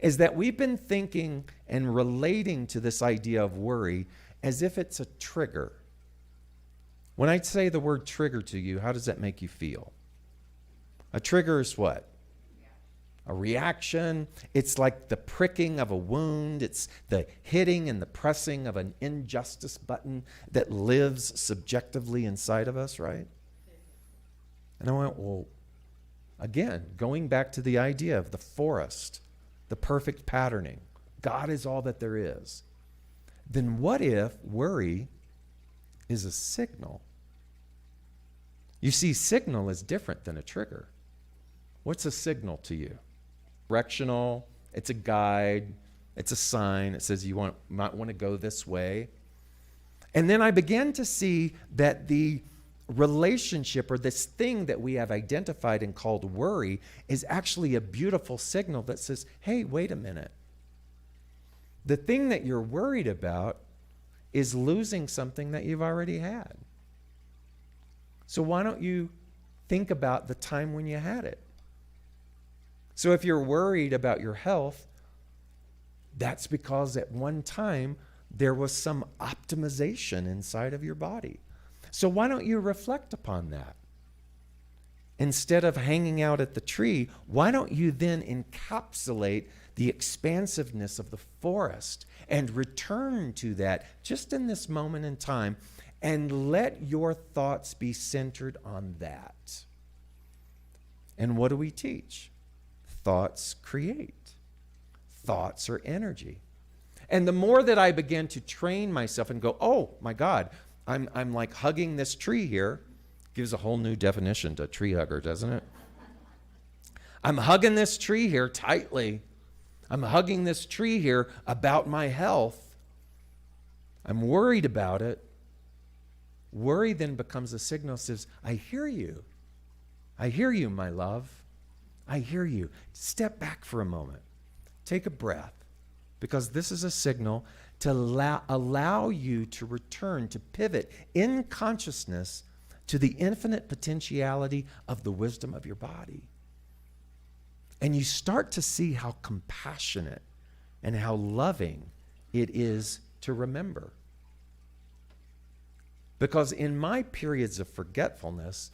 is that we've been thinking and relating to this idea of worry as if it's a trigger. When I say the word trigger to you, how does that make you feel? A trigger is what? A reaction. It's like the pricking of a wound. It's the hitting and the pressing of an injustice button that lives subjectively inside of us, right? And I went, well, again, going back to the idea of the forest, the perfect patterning, God is all that there is. Then what if worry is a signal? You see, signal is different than a trigger. What's a signal to you? Directional, it's a guide, it's a sign. It says you might want to go this way. And then I began to see that the relationship or this thing that we have identified and called worry is actually a beautiful signal that says, hey, wait a minute. The thing that you're worried about is losing something that you've already had. So why don't you think about the time when you had it? So if you're worried about your health, that's because at one time there was some optimization inside of your body. So why don't you reflect upon that? Instead of hanging out at the tree, why don't you then encapsulate the expansiveness of the forest and return to that just in this moment in time and let your thoughts be centered on that? And what do we teach? Thoughts create. Thoughts are energy. And the more that I begin to train myself and go, oh my God, I'm like hugging this tree here. Gives a whole new definition to tree hugger, doesn't it? I'm hugging this tree here tightly. I'm hugging this tree here about my health. I'm worried about it. Worry then becomes a signal that says, I hear you. I hear you, my love. I hear you. Step back for a moment. Take a breath, because this is a signal to allow you to return, to pivot in consciousness to the infinite potentiality of the wisdom of your body. And you start to see how compassionate and how loving it is to remember. Because in my periods of forgetfulness,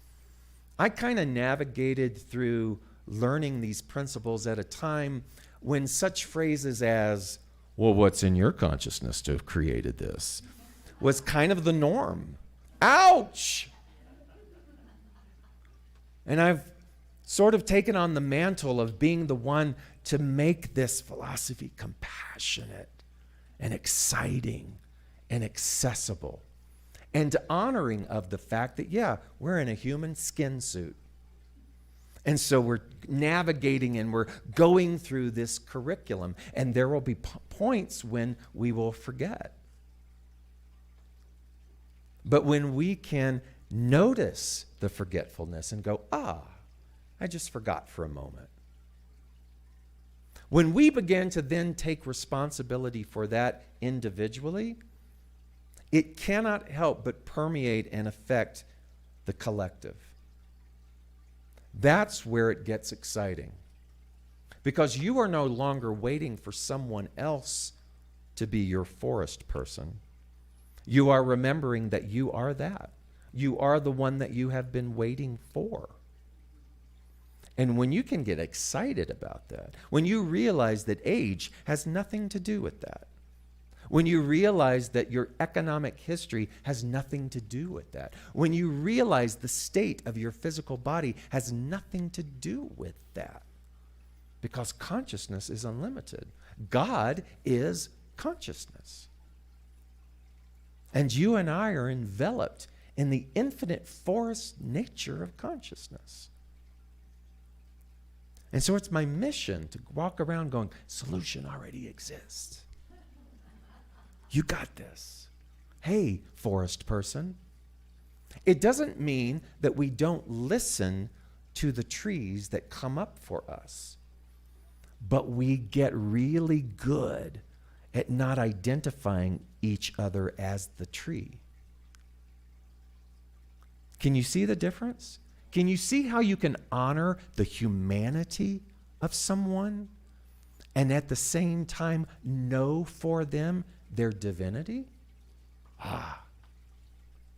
I kind of navigated through learning these principles at a time when such phrases as, well, what's in your consciousness to have created this, was kind of the norm. Ouch! And I've sort of taken on the mantle of being the one to make this philosophy compassionate and exciting and accessible and honoring of the fact that, yeah, we're in a human skin suit. And so we're navigating and we're going through this curriculum, and there will be points when we will forget. But when we can notice the forgetfulness and go, I just forgot for a moment. When we begin to then take responsibility for that individually, it cannot help but permeate and affect the collective. That's where it gets exciting. Because you are no longer waiting for someone else to be your forest person. You are remembering that you are that. You are the one that you have been waiting for. And when you can get excited about that, when you realize that age has nothing to do with that, when you realize that your economic history has nothing to do with that, when you realize the state of your physical body has nothing to do with that, because consciousness is unlimited. God is consciousness. And you and I are enveloped in the infinite forest nature of consciousness. And so it's my mission to walk around going, solution already exists. You got this. Hey, forest person. It doesn't mean that we don't listen to the trees that come up for us, but we get really good at not identifying each other as the tree. Can you see the difference? Can you see how you can honor the humanity of someone and at the same time know for them their divinity?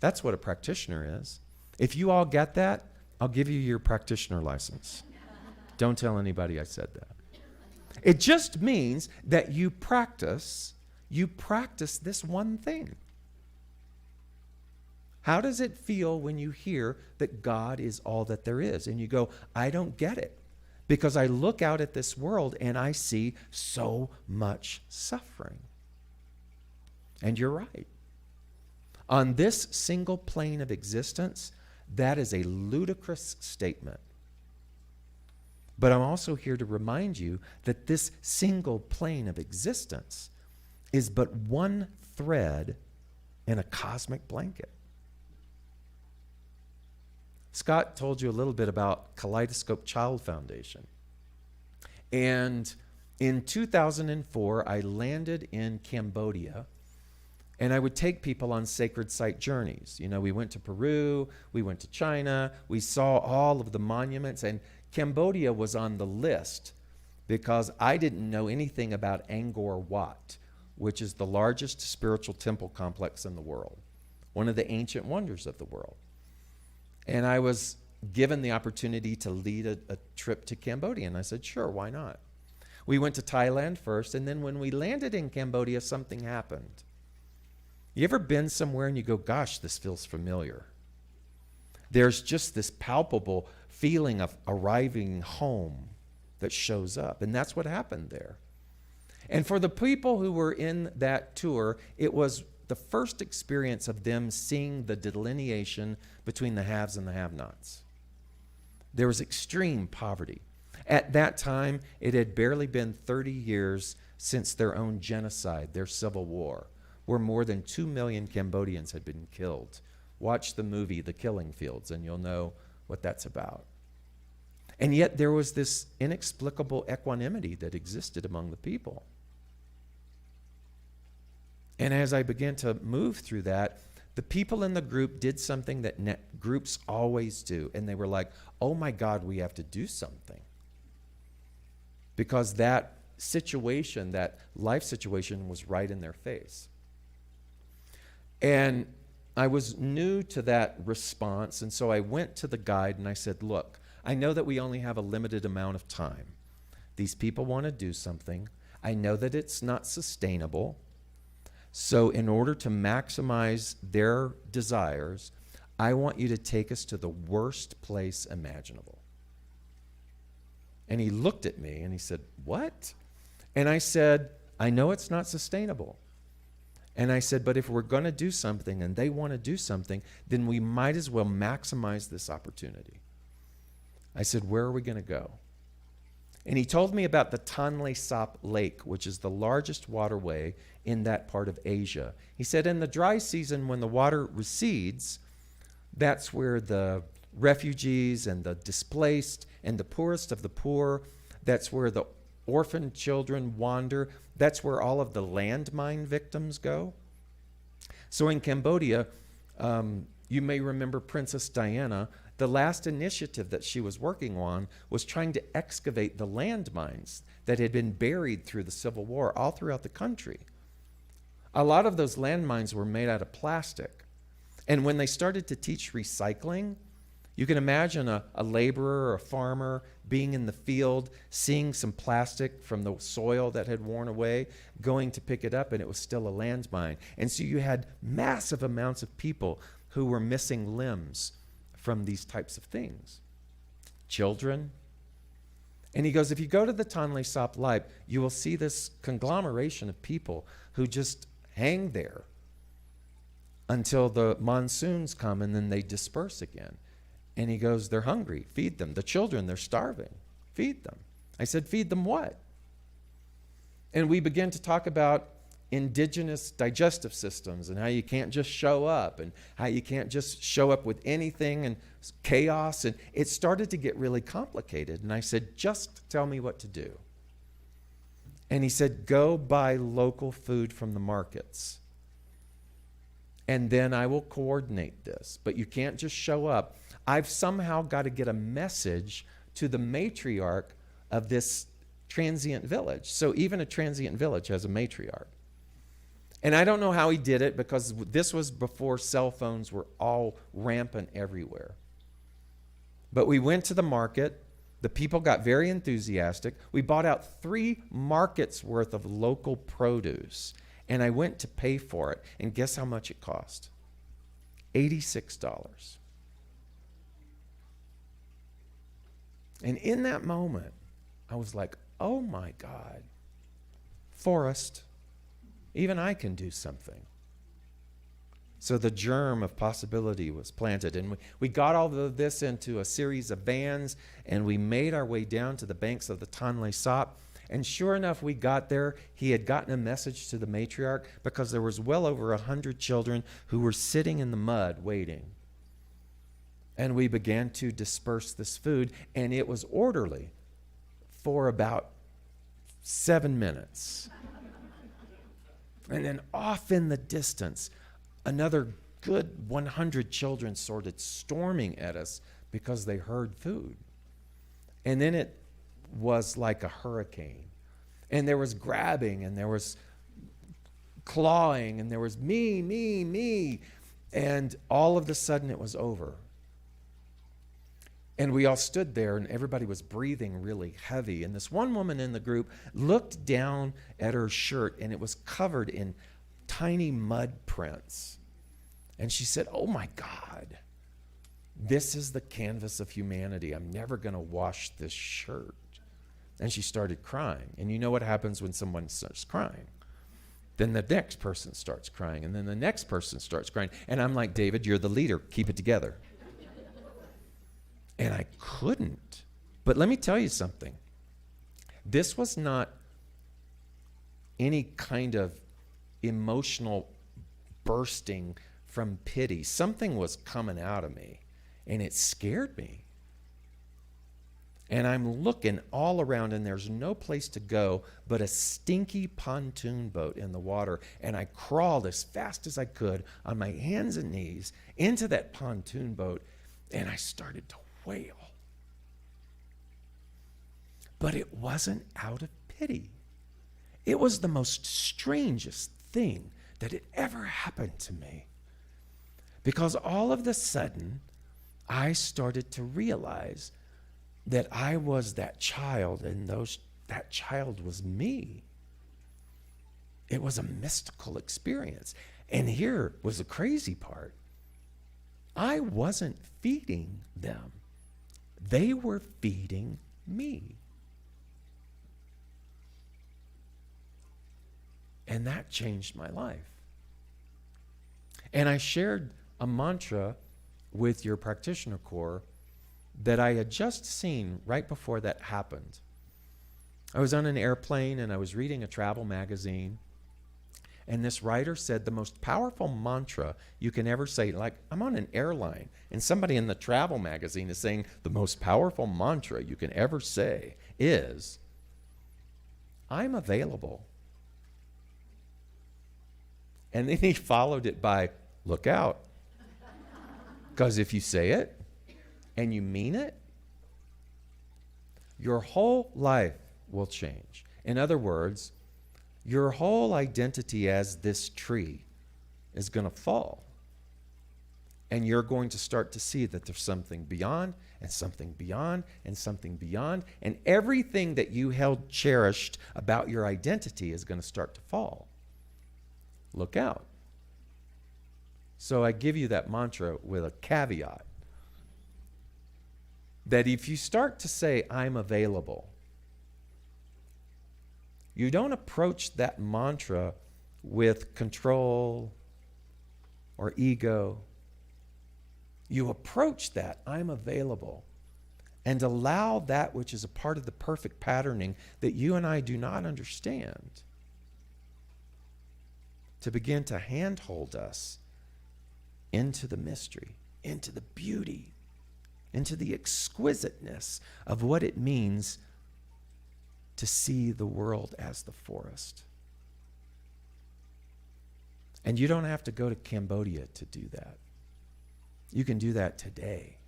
That's what a practitioner is. If you all get that, I'll give you your practitioner license. Don't tell anybody I said that. It just means that you practice this one thing. How does it feel when you hear that God is all that there is? And you go, I don't get it, because I look out at this world and I see so much suffering. And you're right. On this single plane of existence, that is a ludicrous statement. But I'm also here to remind you that this single plane of existence is but one thread in a cosmic blanket. Scott told you a little bit about Kaleidoscope Child Foundation. And in 2004, I landed in Cambodia, and I would take people on sacred site journeys. You know, we went to Peru, we went to China, we saw all of the monuments, and Cambodia was on the list because I didn't know anything about Angkor Wat, which is the largest spiritual temple complex in the world, one of the ancient wonders of the world. And I was given the opportunity to lead a trip to Cambodia, and I said, sure, why not? We went to Thailand first, and then when we landed in Cambodia, something happened. You ever been somewhere and you go, gosh, this feels familiar? There's just this palpable feeling of arriving home that shows up, and that's what happened there. And for the people who were in that tour, it was the first experience of them seeing the delineation between the haves and the have-nots. There was extreme poverty. At that time, it had barely been 30 years since their own genocide, their civil war, where more than 2 million Cambodians had been killed. Watch the movie The Killing Fields, and you'll know what that's about. And yet there was this inexplicable equanimity that existed among the people. And as I began to move through that, the people in the group did something that groups always do. And they were like, oh my God, we have to do something. Because that situation, that life situation, was right in their face. And I was new to that response. And so I went to the guide and I said, look, I know that we only have a limited amount of time. These people want to do something. I know that it's not sustainable. So in order to maximize their desires, I want you to take us to the worst place imaginable. And he looked at me and he said, what? And I said, I know it's not sustainable. And I said, but if we're going to do something and they want to do something, then we might as well maximize this opportunity. I said, where are we going to go? And he told me about the Tonle Sap Lake, which is the largest waterway in that part of Asia. He said in the dry season, when the water recedes, that's where the refugees and the displaced and the poorest of the poor, that's where the orphan children wander. That's where all of the landmine victims go. So in Cambodia, you may remember Princess Diana. The last initiative that she was working on was trying to excavate the landmines that had been buried through the Civil War all throughout the country. A lot of those landmines were made out of plastic. And when they started to teach recycling, you can imagine a laborer or a farmer being in the field, seeing some plastic from the soil that had worn away, going to pick it up, and it was still a landmine. And so you had massive amounts of people who were missing limbs from these types of things. Children. And he goes, if you go to the Tonle Sap Lake, you will see this conglomeration of people who just hang there until the monsoons come and then they disperse again. And he goes, they're hungry, feed them. The children, they're starving, feed them. I said, feed them what? And we began to talk about indigenous digestive systems and how you can't just show up and how you can't just show up with anything and chaos. And it started to get really complicated. And I said, just tell me what to do. And he said, go buy local food from the markets. And then I will coordinate this. But you can't just show up. I've somehow got to get a message to the matriarch of this transient village. So even a transient village has a matriarch. And I don't know how he did it, because this was before cell phones were all rampant everywhere. But we went to the market. The people got very enthusiastic. We bought out 3 markets worth of local produce. And I went to pay for it. And guess how much it cost? $86. And in that moment, I was like, oh my God, Forrest, even I can do something. So the germ of possibility was planted. And we got all of this into a series of vans, and we made our way down to the banks of the Tonle Sap. And sure enough, we got there. He had gotten a message to the matriarch, because there was well over 100 children who were sitting in the mud waiting. And we began to disperse this food, and it was orderly for about 7 minutes. And then off in the distance, another good 100 children started storming at us because they heard food. And then it was like a hurricane. And there was grabbing, and there was clawing, and there was me. And all of a sudden it was over. And we all stood there, and everybody was breathing really heavy. And this one woman in the group looked down at her shirt, and it was covered in tiny mud prints. And she said, oh my God, this is the canvas of humanity. I'm never going to wash this shirt. And she started crying. And you know what happens when someone starts crying? Then the next person starts crying, and then the next person starts crying. And I'm like, David, you're the leader. Keep it together. And I couldn't. But let me tell you something. This was not any kind of emotional bursting from pity. Something was coming out of me, and it scared me. And I'm looking all around, and there's no place to go but a stinky pontoon boat in the water. And I crawled as fast as I could on my hands and knees into that pontoon boat, and I started to wail. But it wasn't out of pity. It was the most strangest thing that had ever happened to me. Because all of a sudden, I started to realize that I was that child, and that child was me. It was a mystical experience. And here was the crazy part. I wasn't feeding them. They were feeding me. And that changed my life. And I shared a mantra with your practitioner corps that I had just seen right before that happened. I was on an airplane and I was reading a travel magazine, and this writer said the most powerful mantra you can ever say, like I'm on an airline and somebody in the travel magazine is saying the most powerful mantra you can ever say is, I'm available. And then he followed it by, look out. Because if you say it and you mean it, your whole life will change. In other words, your whole identity as this tree is going to fall. And you're going to start to see that there's something beyond, and something beyond, and something beyond. And everything that you held cherished about your identity is going to start to fall. Look out. So I give you that mantra with a caveat that if you start to say, I'm available, you don't approach that mantra with control or ego. You approach that, I'm available, and allow that which is a part of the perfect patterning that you and I do not understand to begin to handhold us into the mystery, into the beauty, into the exquisiteness of what it means to see the world as the forest. And you don't have to go to Cambodia to do that. You can do that today.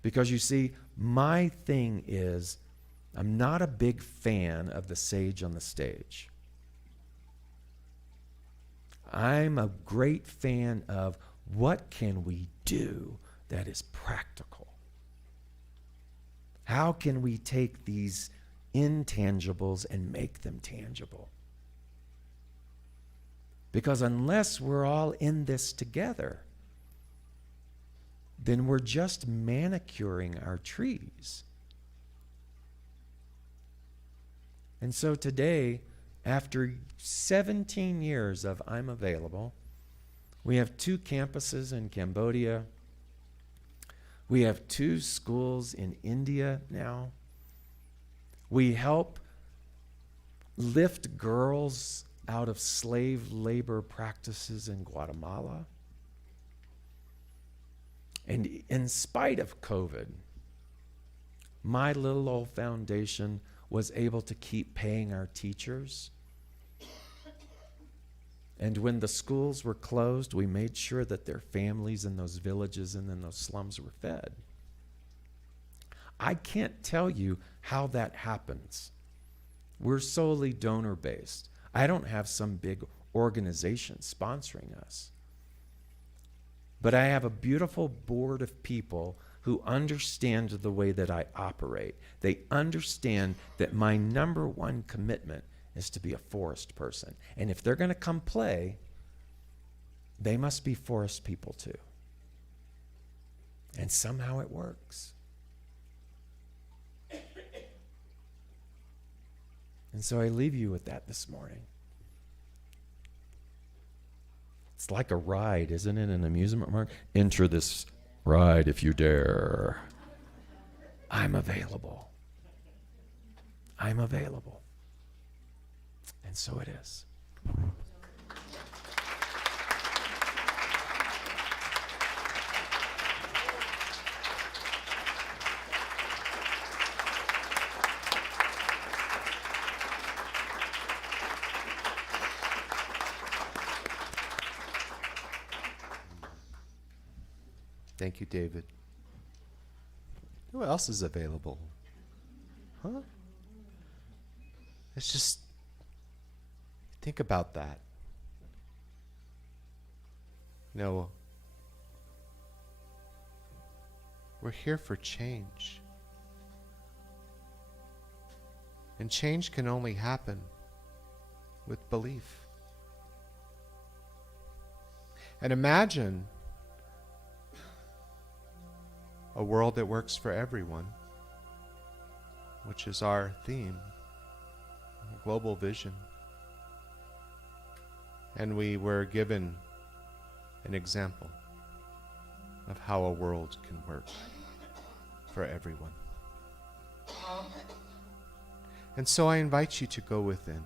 Because you see, my thing is, I'm not a big fan of the sage on the stage. I'm a great fan of what can we do that is practical. How can we take these intangibles and make them tangible? Because unless we're all in this together, then we're just manicuring our trees. And so today, after 17 years of I'm available, we have 2 campuses in Cambodia. We have 2 schools in India now. We help lift girls out of slave labor practices in Guatemala. And in spite of COVID, my little old foundation was able to keep paying our teachers. And when the schools were closed, we made sure that their families in those villages and in those slums were fed. I can't tell you how that happens. We're solely donor-based. I don't have some big organization sponsoring us. But I have a beautiful board of people who understand the way that I operate. They understand that my number one commitment is to be a forest person. And if they're going to come play, they must be forest people too. And somehow it works. And so I leave you with that this morning. It's like a ride, isn't it? An amusement park. Enter this ride if you dare. I'm available. I'm available. And so it is. Thank you, David. Who else is available? Huh? It's just, think about that. You know, we're here for change. And change can only happen with belief. And imagine a world that works for everyone, which is our theme, global vision. And we were given an example of how a world can work for everyone. And so I invite you to go within.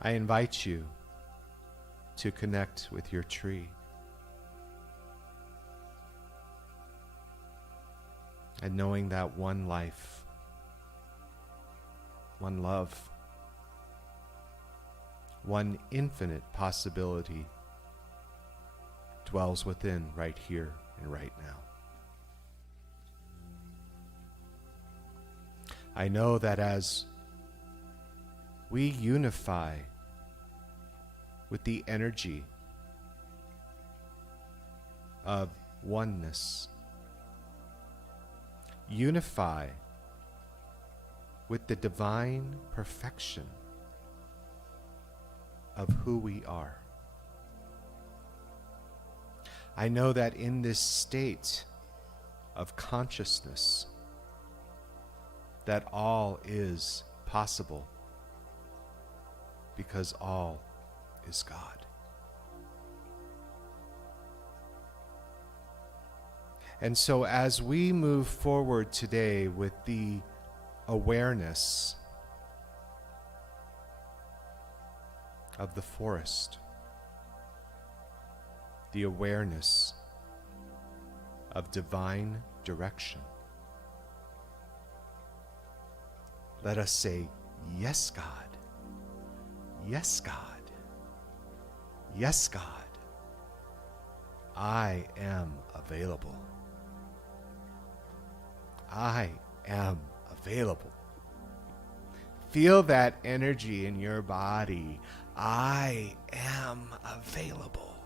I invite you to connect with your tree. And knowing that one life, one love, one infinite possibility dwells within right here and right now. I know that as we unify with the energy of oneness, unify with the divine perfection of who we are. I know that in this state of consciousness, that all is possible because all is God. And so as we move forward today with the awareness of the forest, the awareness of divine direction, let us say, yes, God. Yes, God. Yes, God. I am available. I am available. Feel that energy in your body. I am available.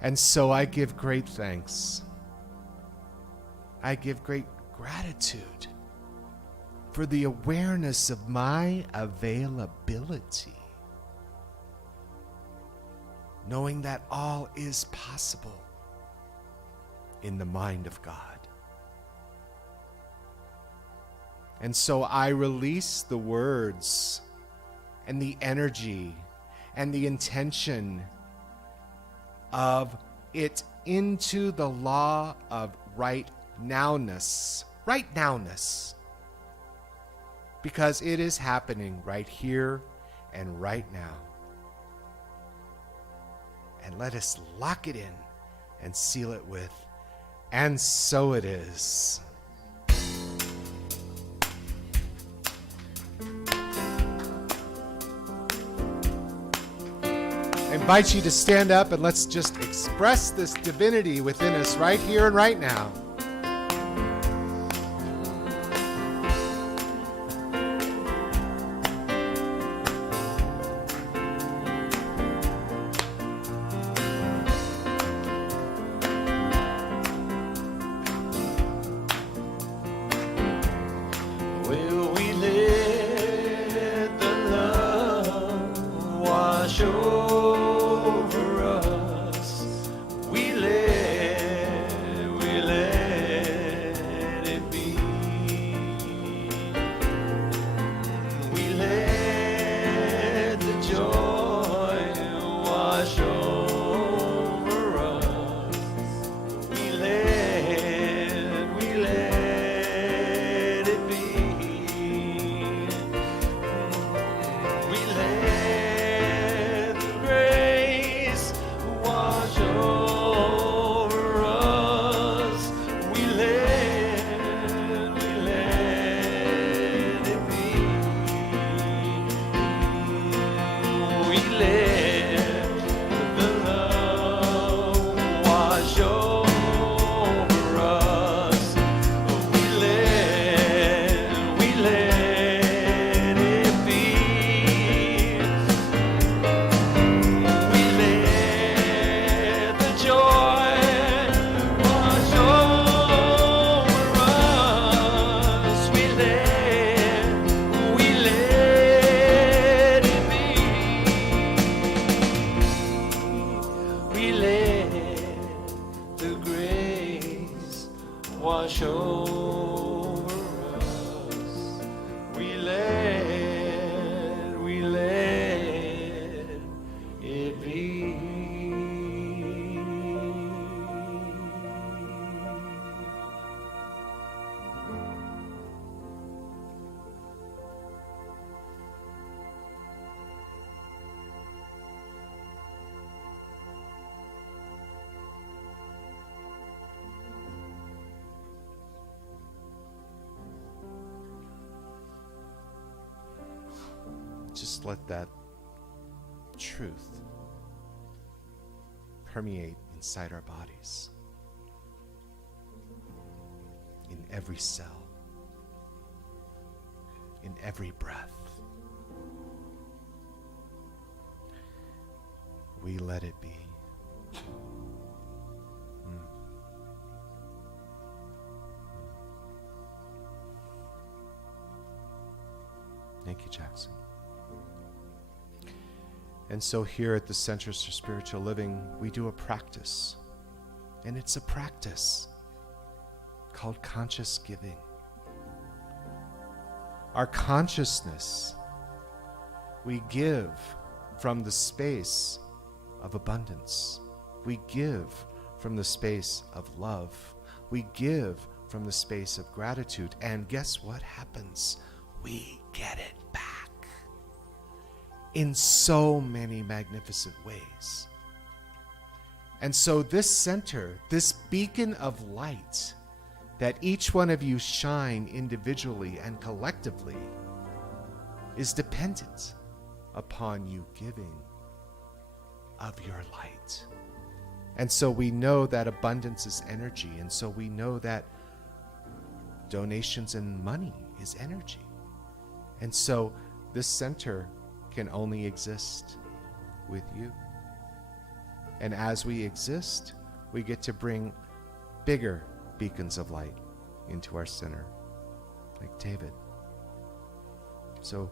And so I give great thanks. I give great gratitude for the awareness of my availability, knowing that all is possible in the mind of God. And so I release the words and the energy and the intention of it into the law of right nowness. Right nowness. Because it is happening right here and right now. And let us lock it in and seal it with, and so it is. I invite you to stand up and let's just express this divinity within us right here and right now. Will we let the love wash over us? We let it be. We let the joy wash over us. We let it be. We let the just let that truth permeate inside our bodies, in every cell, in every breath. We let it be. Thank you, Jackson. And so here at the Centers for Spiritual Living, we do a practice. And it's a practice called conscious giving. Our consciousness, we give from the space of abundance. We give from the space of love. We give from the space of gratitude. And guess what happens? We get it back in so many magnificent ways. And so this center, this beacon of light that each one of you shine individually and collectively, is dependent upon you giving of your light. And so we know that abundance is energy, and so we know that donations and money is energy. And so this center can only exist with you. And as we exist, we get to bring bigger beacons of light into our center, like David. So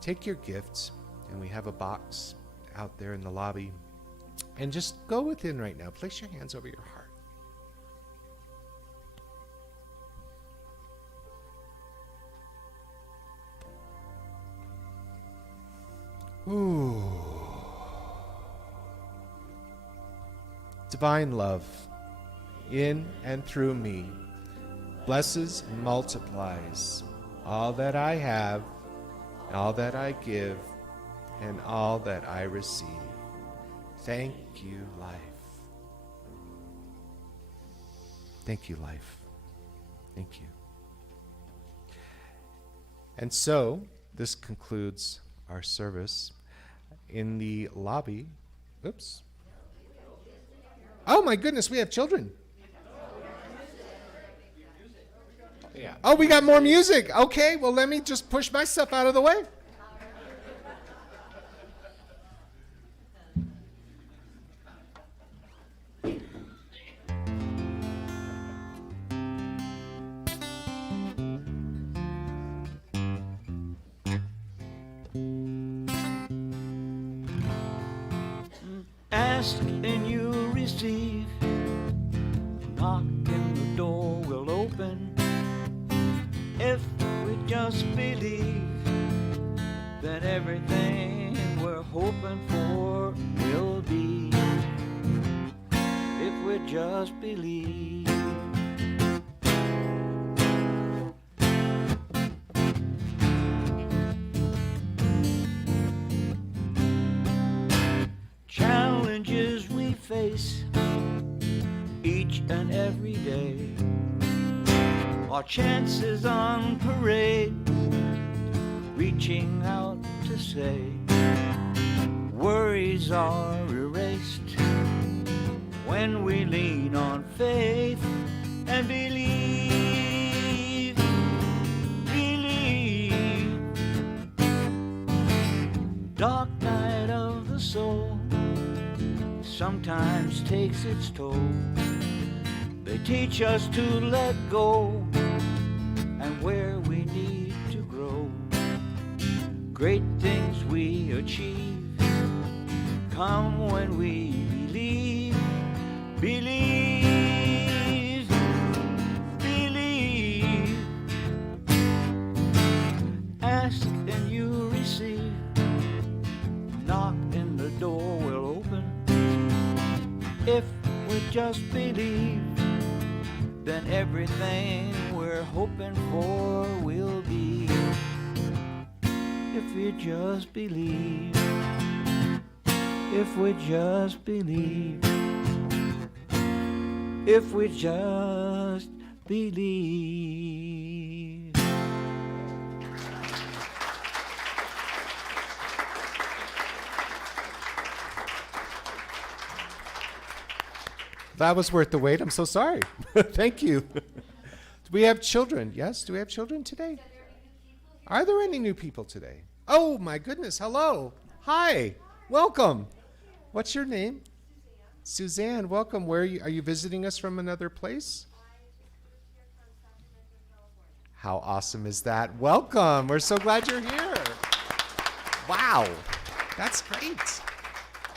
take your gifts, and we have a box out there in the lobby, and just go within right now. Place your hands over your heart. Ooh. Divine love in and through me blesses and multiplies all that I have, all that I give, and all that I receive. Thank you, life. Thank you, life. Thank you. And so, this concludes our service. In the lobby, oops. Oh my goodness, we have children. Yeah. Oh, we got more music. Okay, well, let me just push myself out of the way. Ask and you receive. Knock and the door will open. If we just believe, then everything we're hoping for will be. If we just believe. Challenges we face each and every day, our chances on parade, reaching out to say worries are erased when we lean on faith and believe, believe. Dark night of the soul sometimes takes its toll. They teach us to let go and where we need to grow. Great things we achieve come when we believe, believe, believe. Ask and you receive. Knock and the door will open. If we just believe, then everything we're hoping for will be. If we just believe, if we just believe, if we just believe. That was worth the wait. I'm so sorry. Thank you. Do we have children? Yes, do we have children today? Are there any new people today? Oh, my goodness. Hello. Hi. Welcome. What's your name? Suzanne, welcome. Where are you visiting us from another place? How awesome is that? Welcome. We're so glad you're here. Wow. That's great.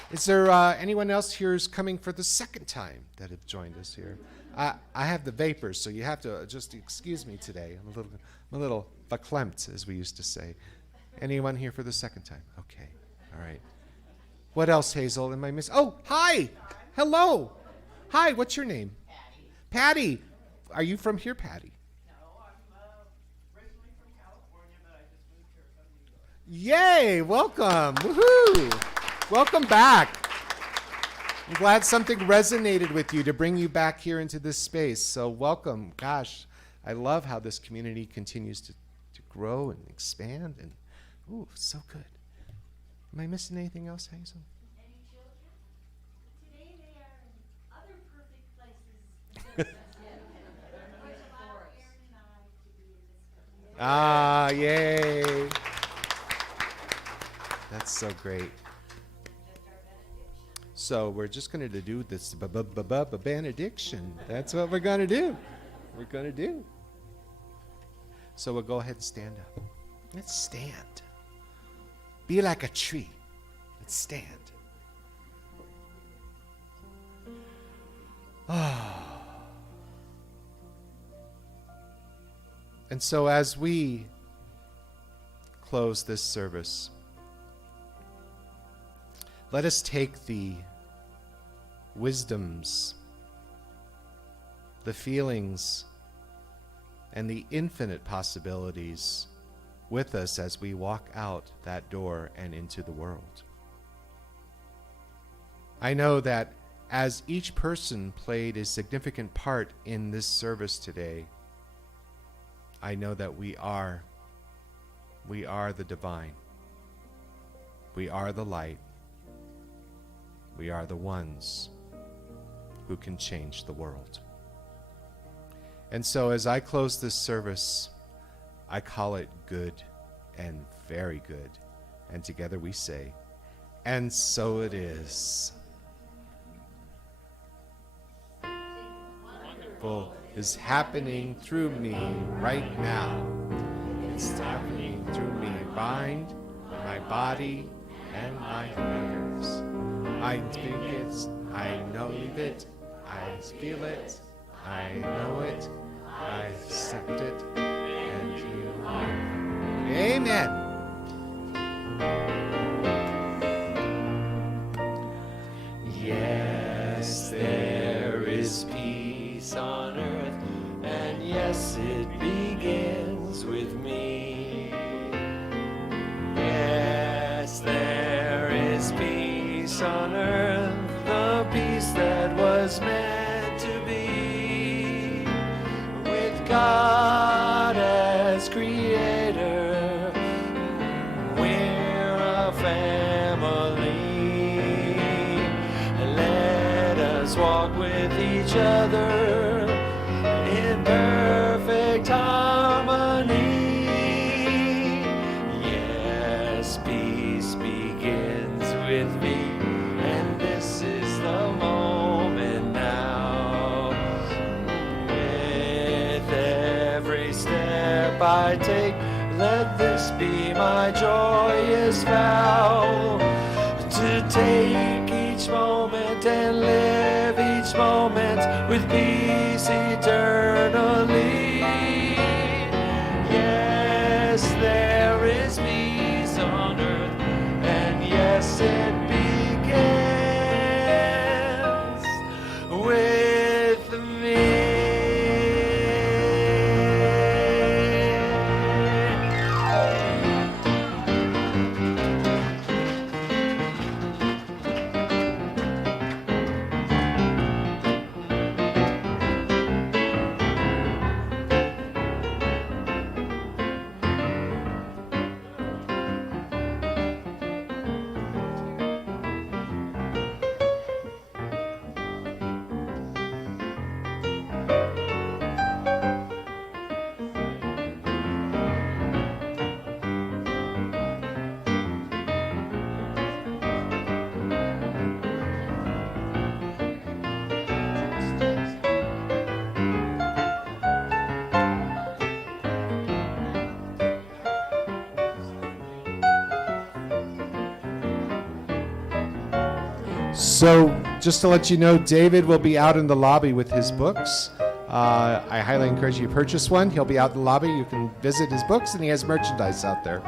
Is there anyone else here who's coming for the second time that have joined us here? I have the vapors, so you have to just excuse me today. I'm a little verklempt, as we used to say. Anyone here for the second time? Okay. All right. What else, Hazel? Am I missing? Oh, hi. Hello. Hi, what's your name? Patty. Are you from here, Patty? No, I'm originally from California, but I just moved here from New York. Yay, welcome. Woohoo. Welcome back. I'm glad something resonated with you to bring you back here into this space. So welcome. Gosh, I love how this community continues to grow and expand. And ooh, so good. Am I missing anything else, Hazel? Any children? Today they are in other perfect places. Which allow Aaron and I to be in this community. Ah, yay. That's so great. So we're just going to do this benediction. That's what we're going to do. We're going to do. So we'll go ahead and stand up. Let's stand. Be like a tree. Let's stand. And so as we close this service, let us take the wisdoms, the feelings, and the infinite possibilities with us as we walk out that door and into the world. I know that as each person played a significant part in this service today, I know that we are the divine. We are the light. We are the ones who can change the world. And so as I close this service, I call it good and very good. And together we say, and so it is. Wonderful is happening through me right now. It's happening through me, mind, my body, and my fingers. I think it, I know it, I feel it, I know it, I accept it, and you are. Amen. Yes, there is peace on earth, and yes, it begins with me. Yes, there is peace on earth, the peace that was meant to be, with God as creator. We're a family. Let us walk with each other in perfect harmony. Yes, peace begins with me, and this is the moment now. With every step I take, let this be my joyous vow, to take each moment and live each moment with peace eternally. Yes, there is peace on earth, and yes, it begins with me. So, just to let you know, David will be out in the lobby with his books. I highly encourage you to purchase one. He'll be out in the lobby. You can visit his books, and he has merchandise out there.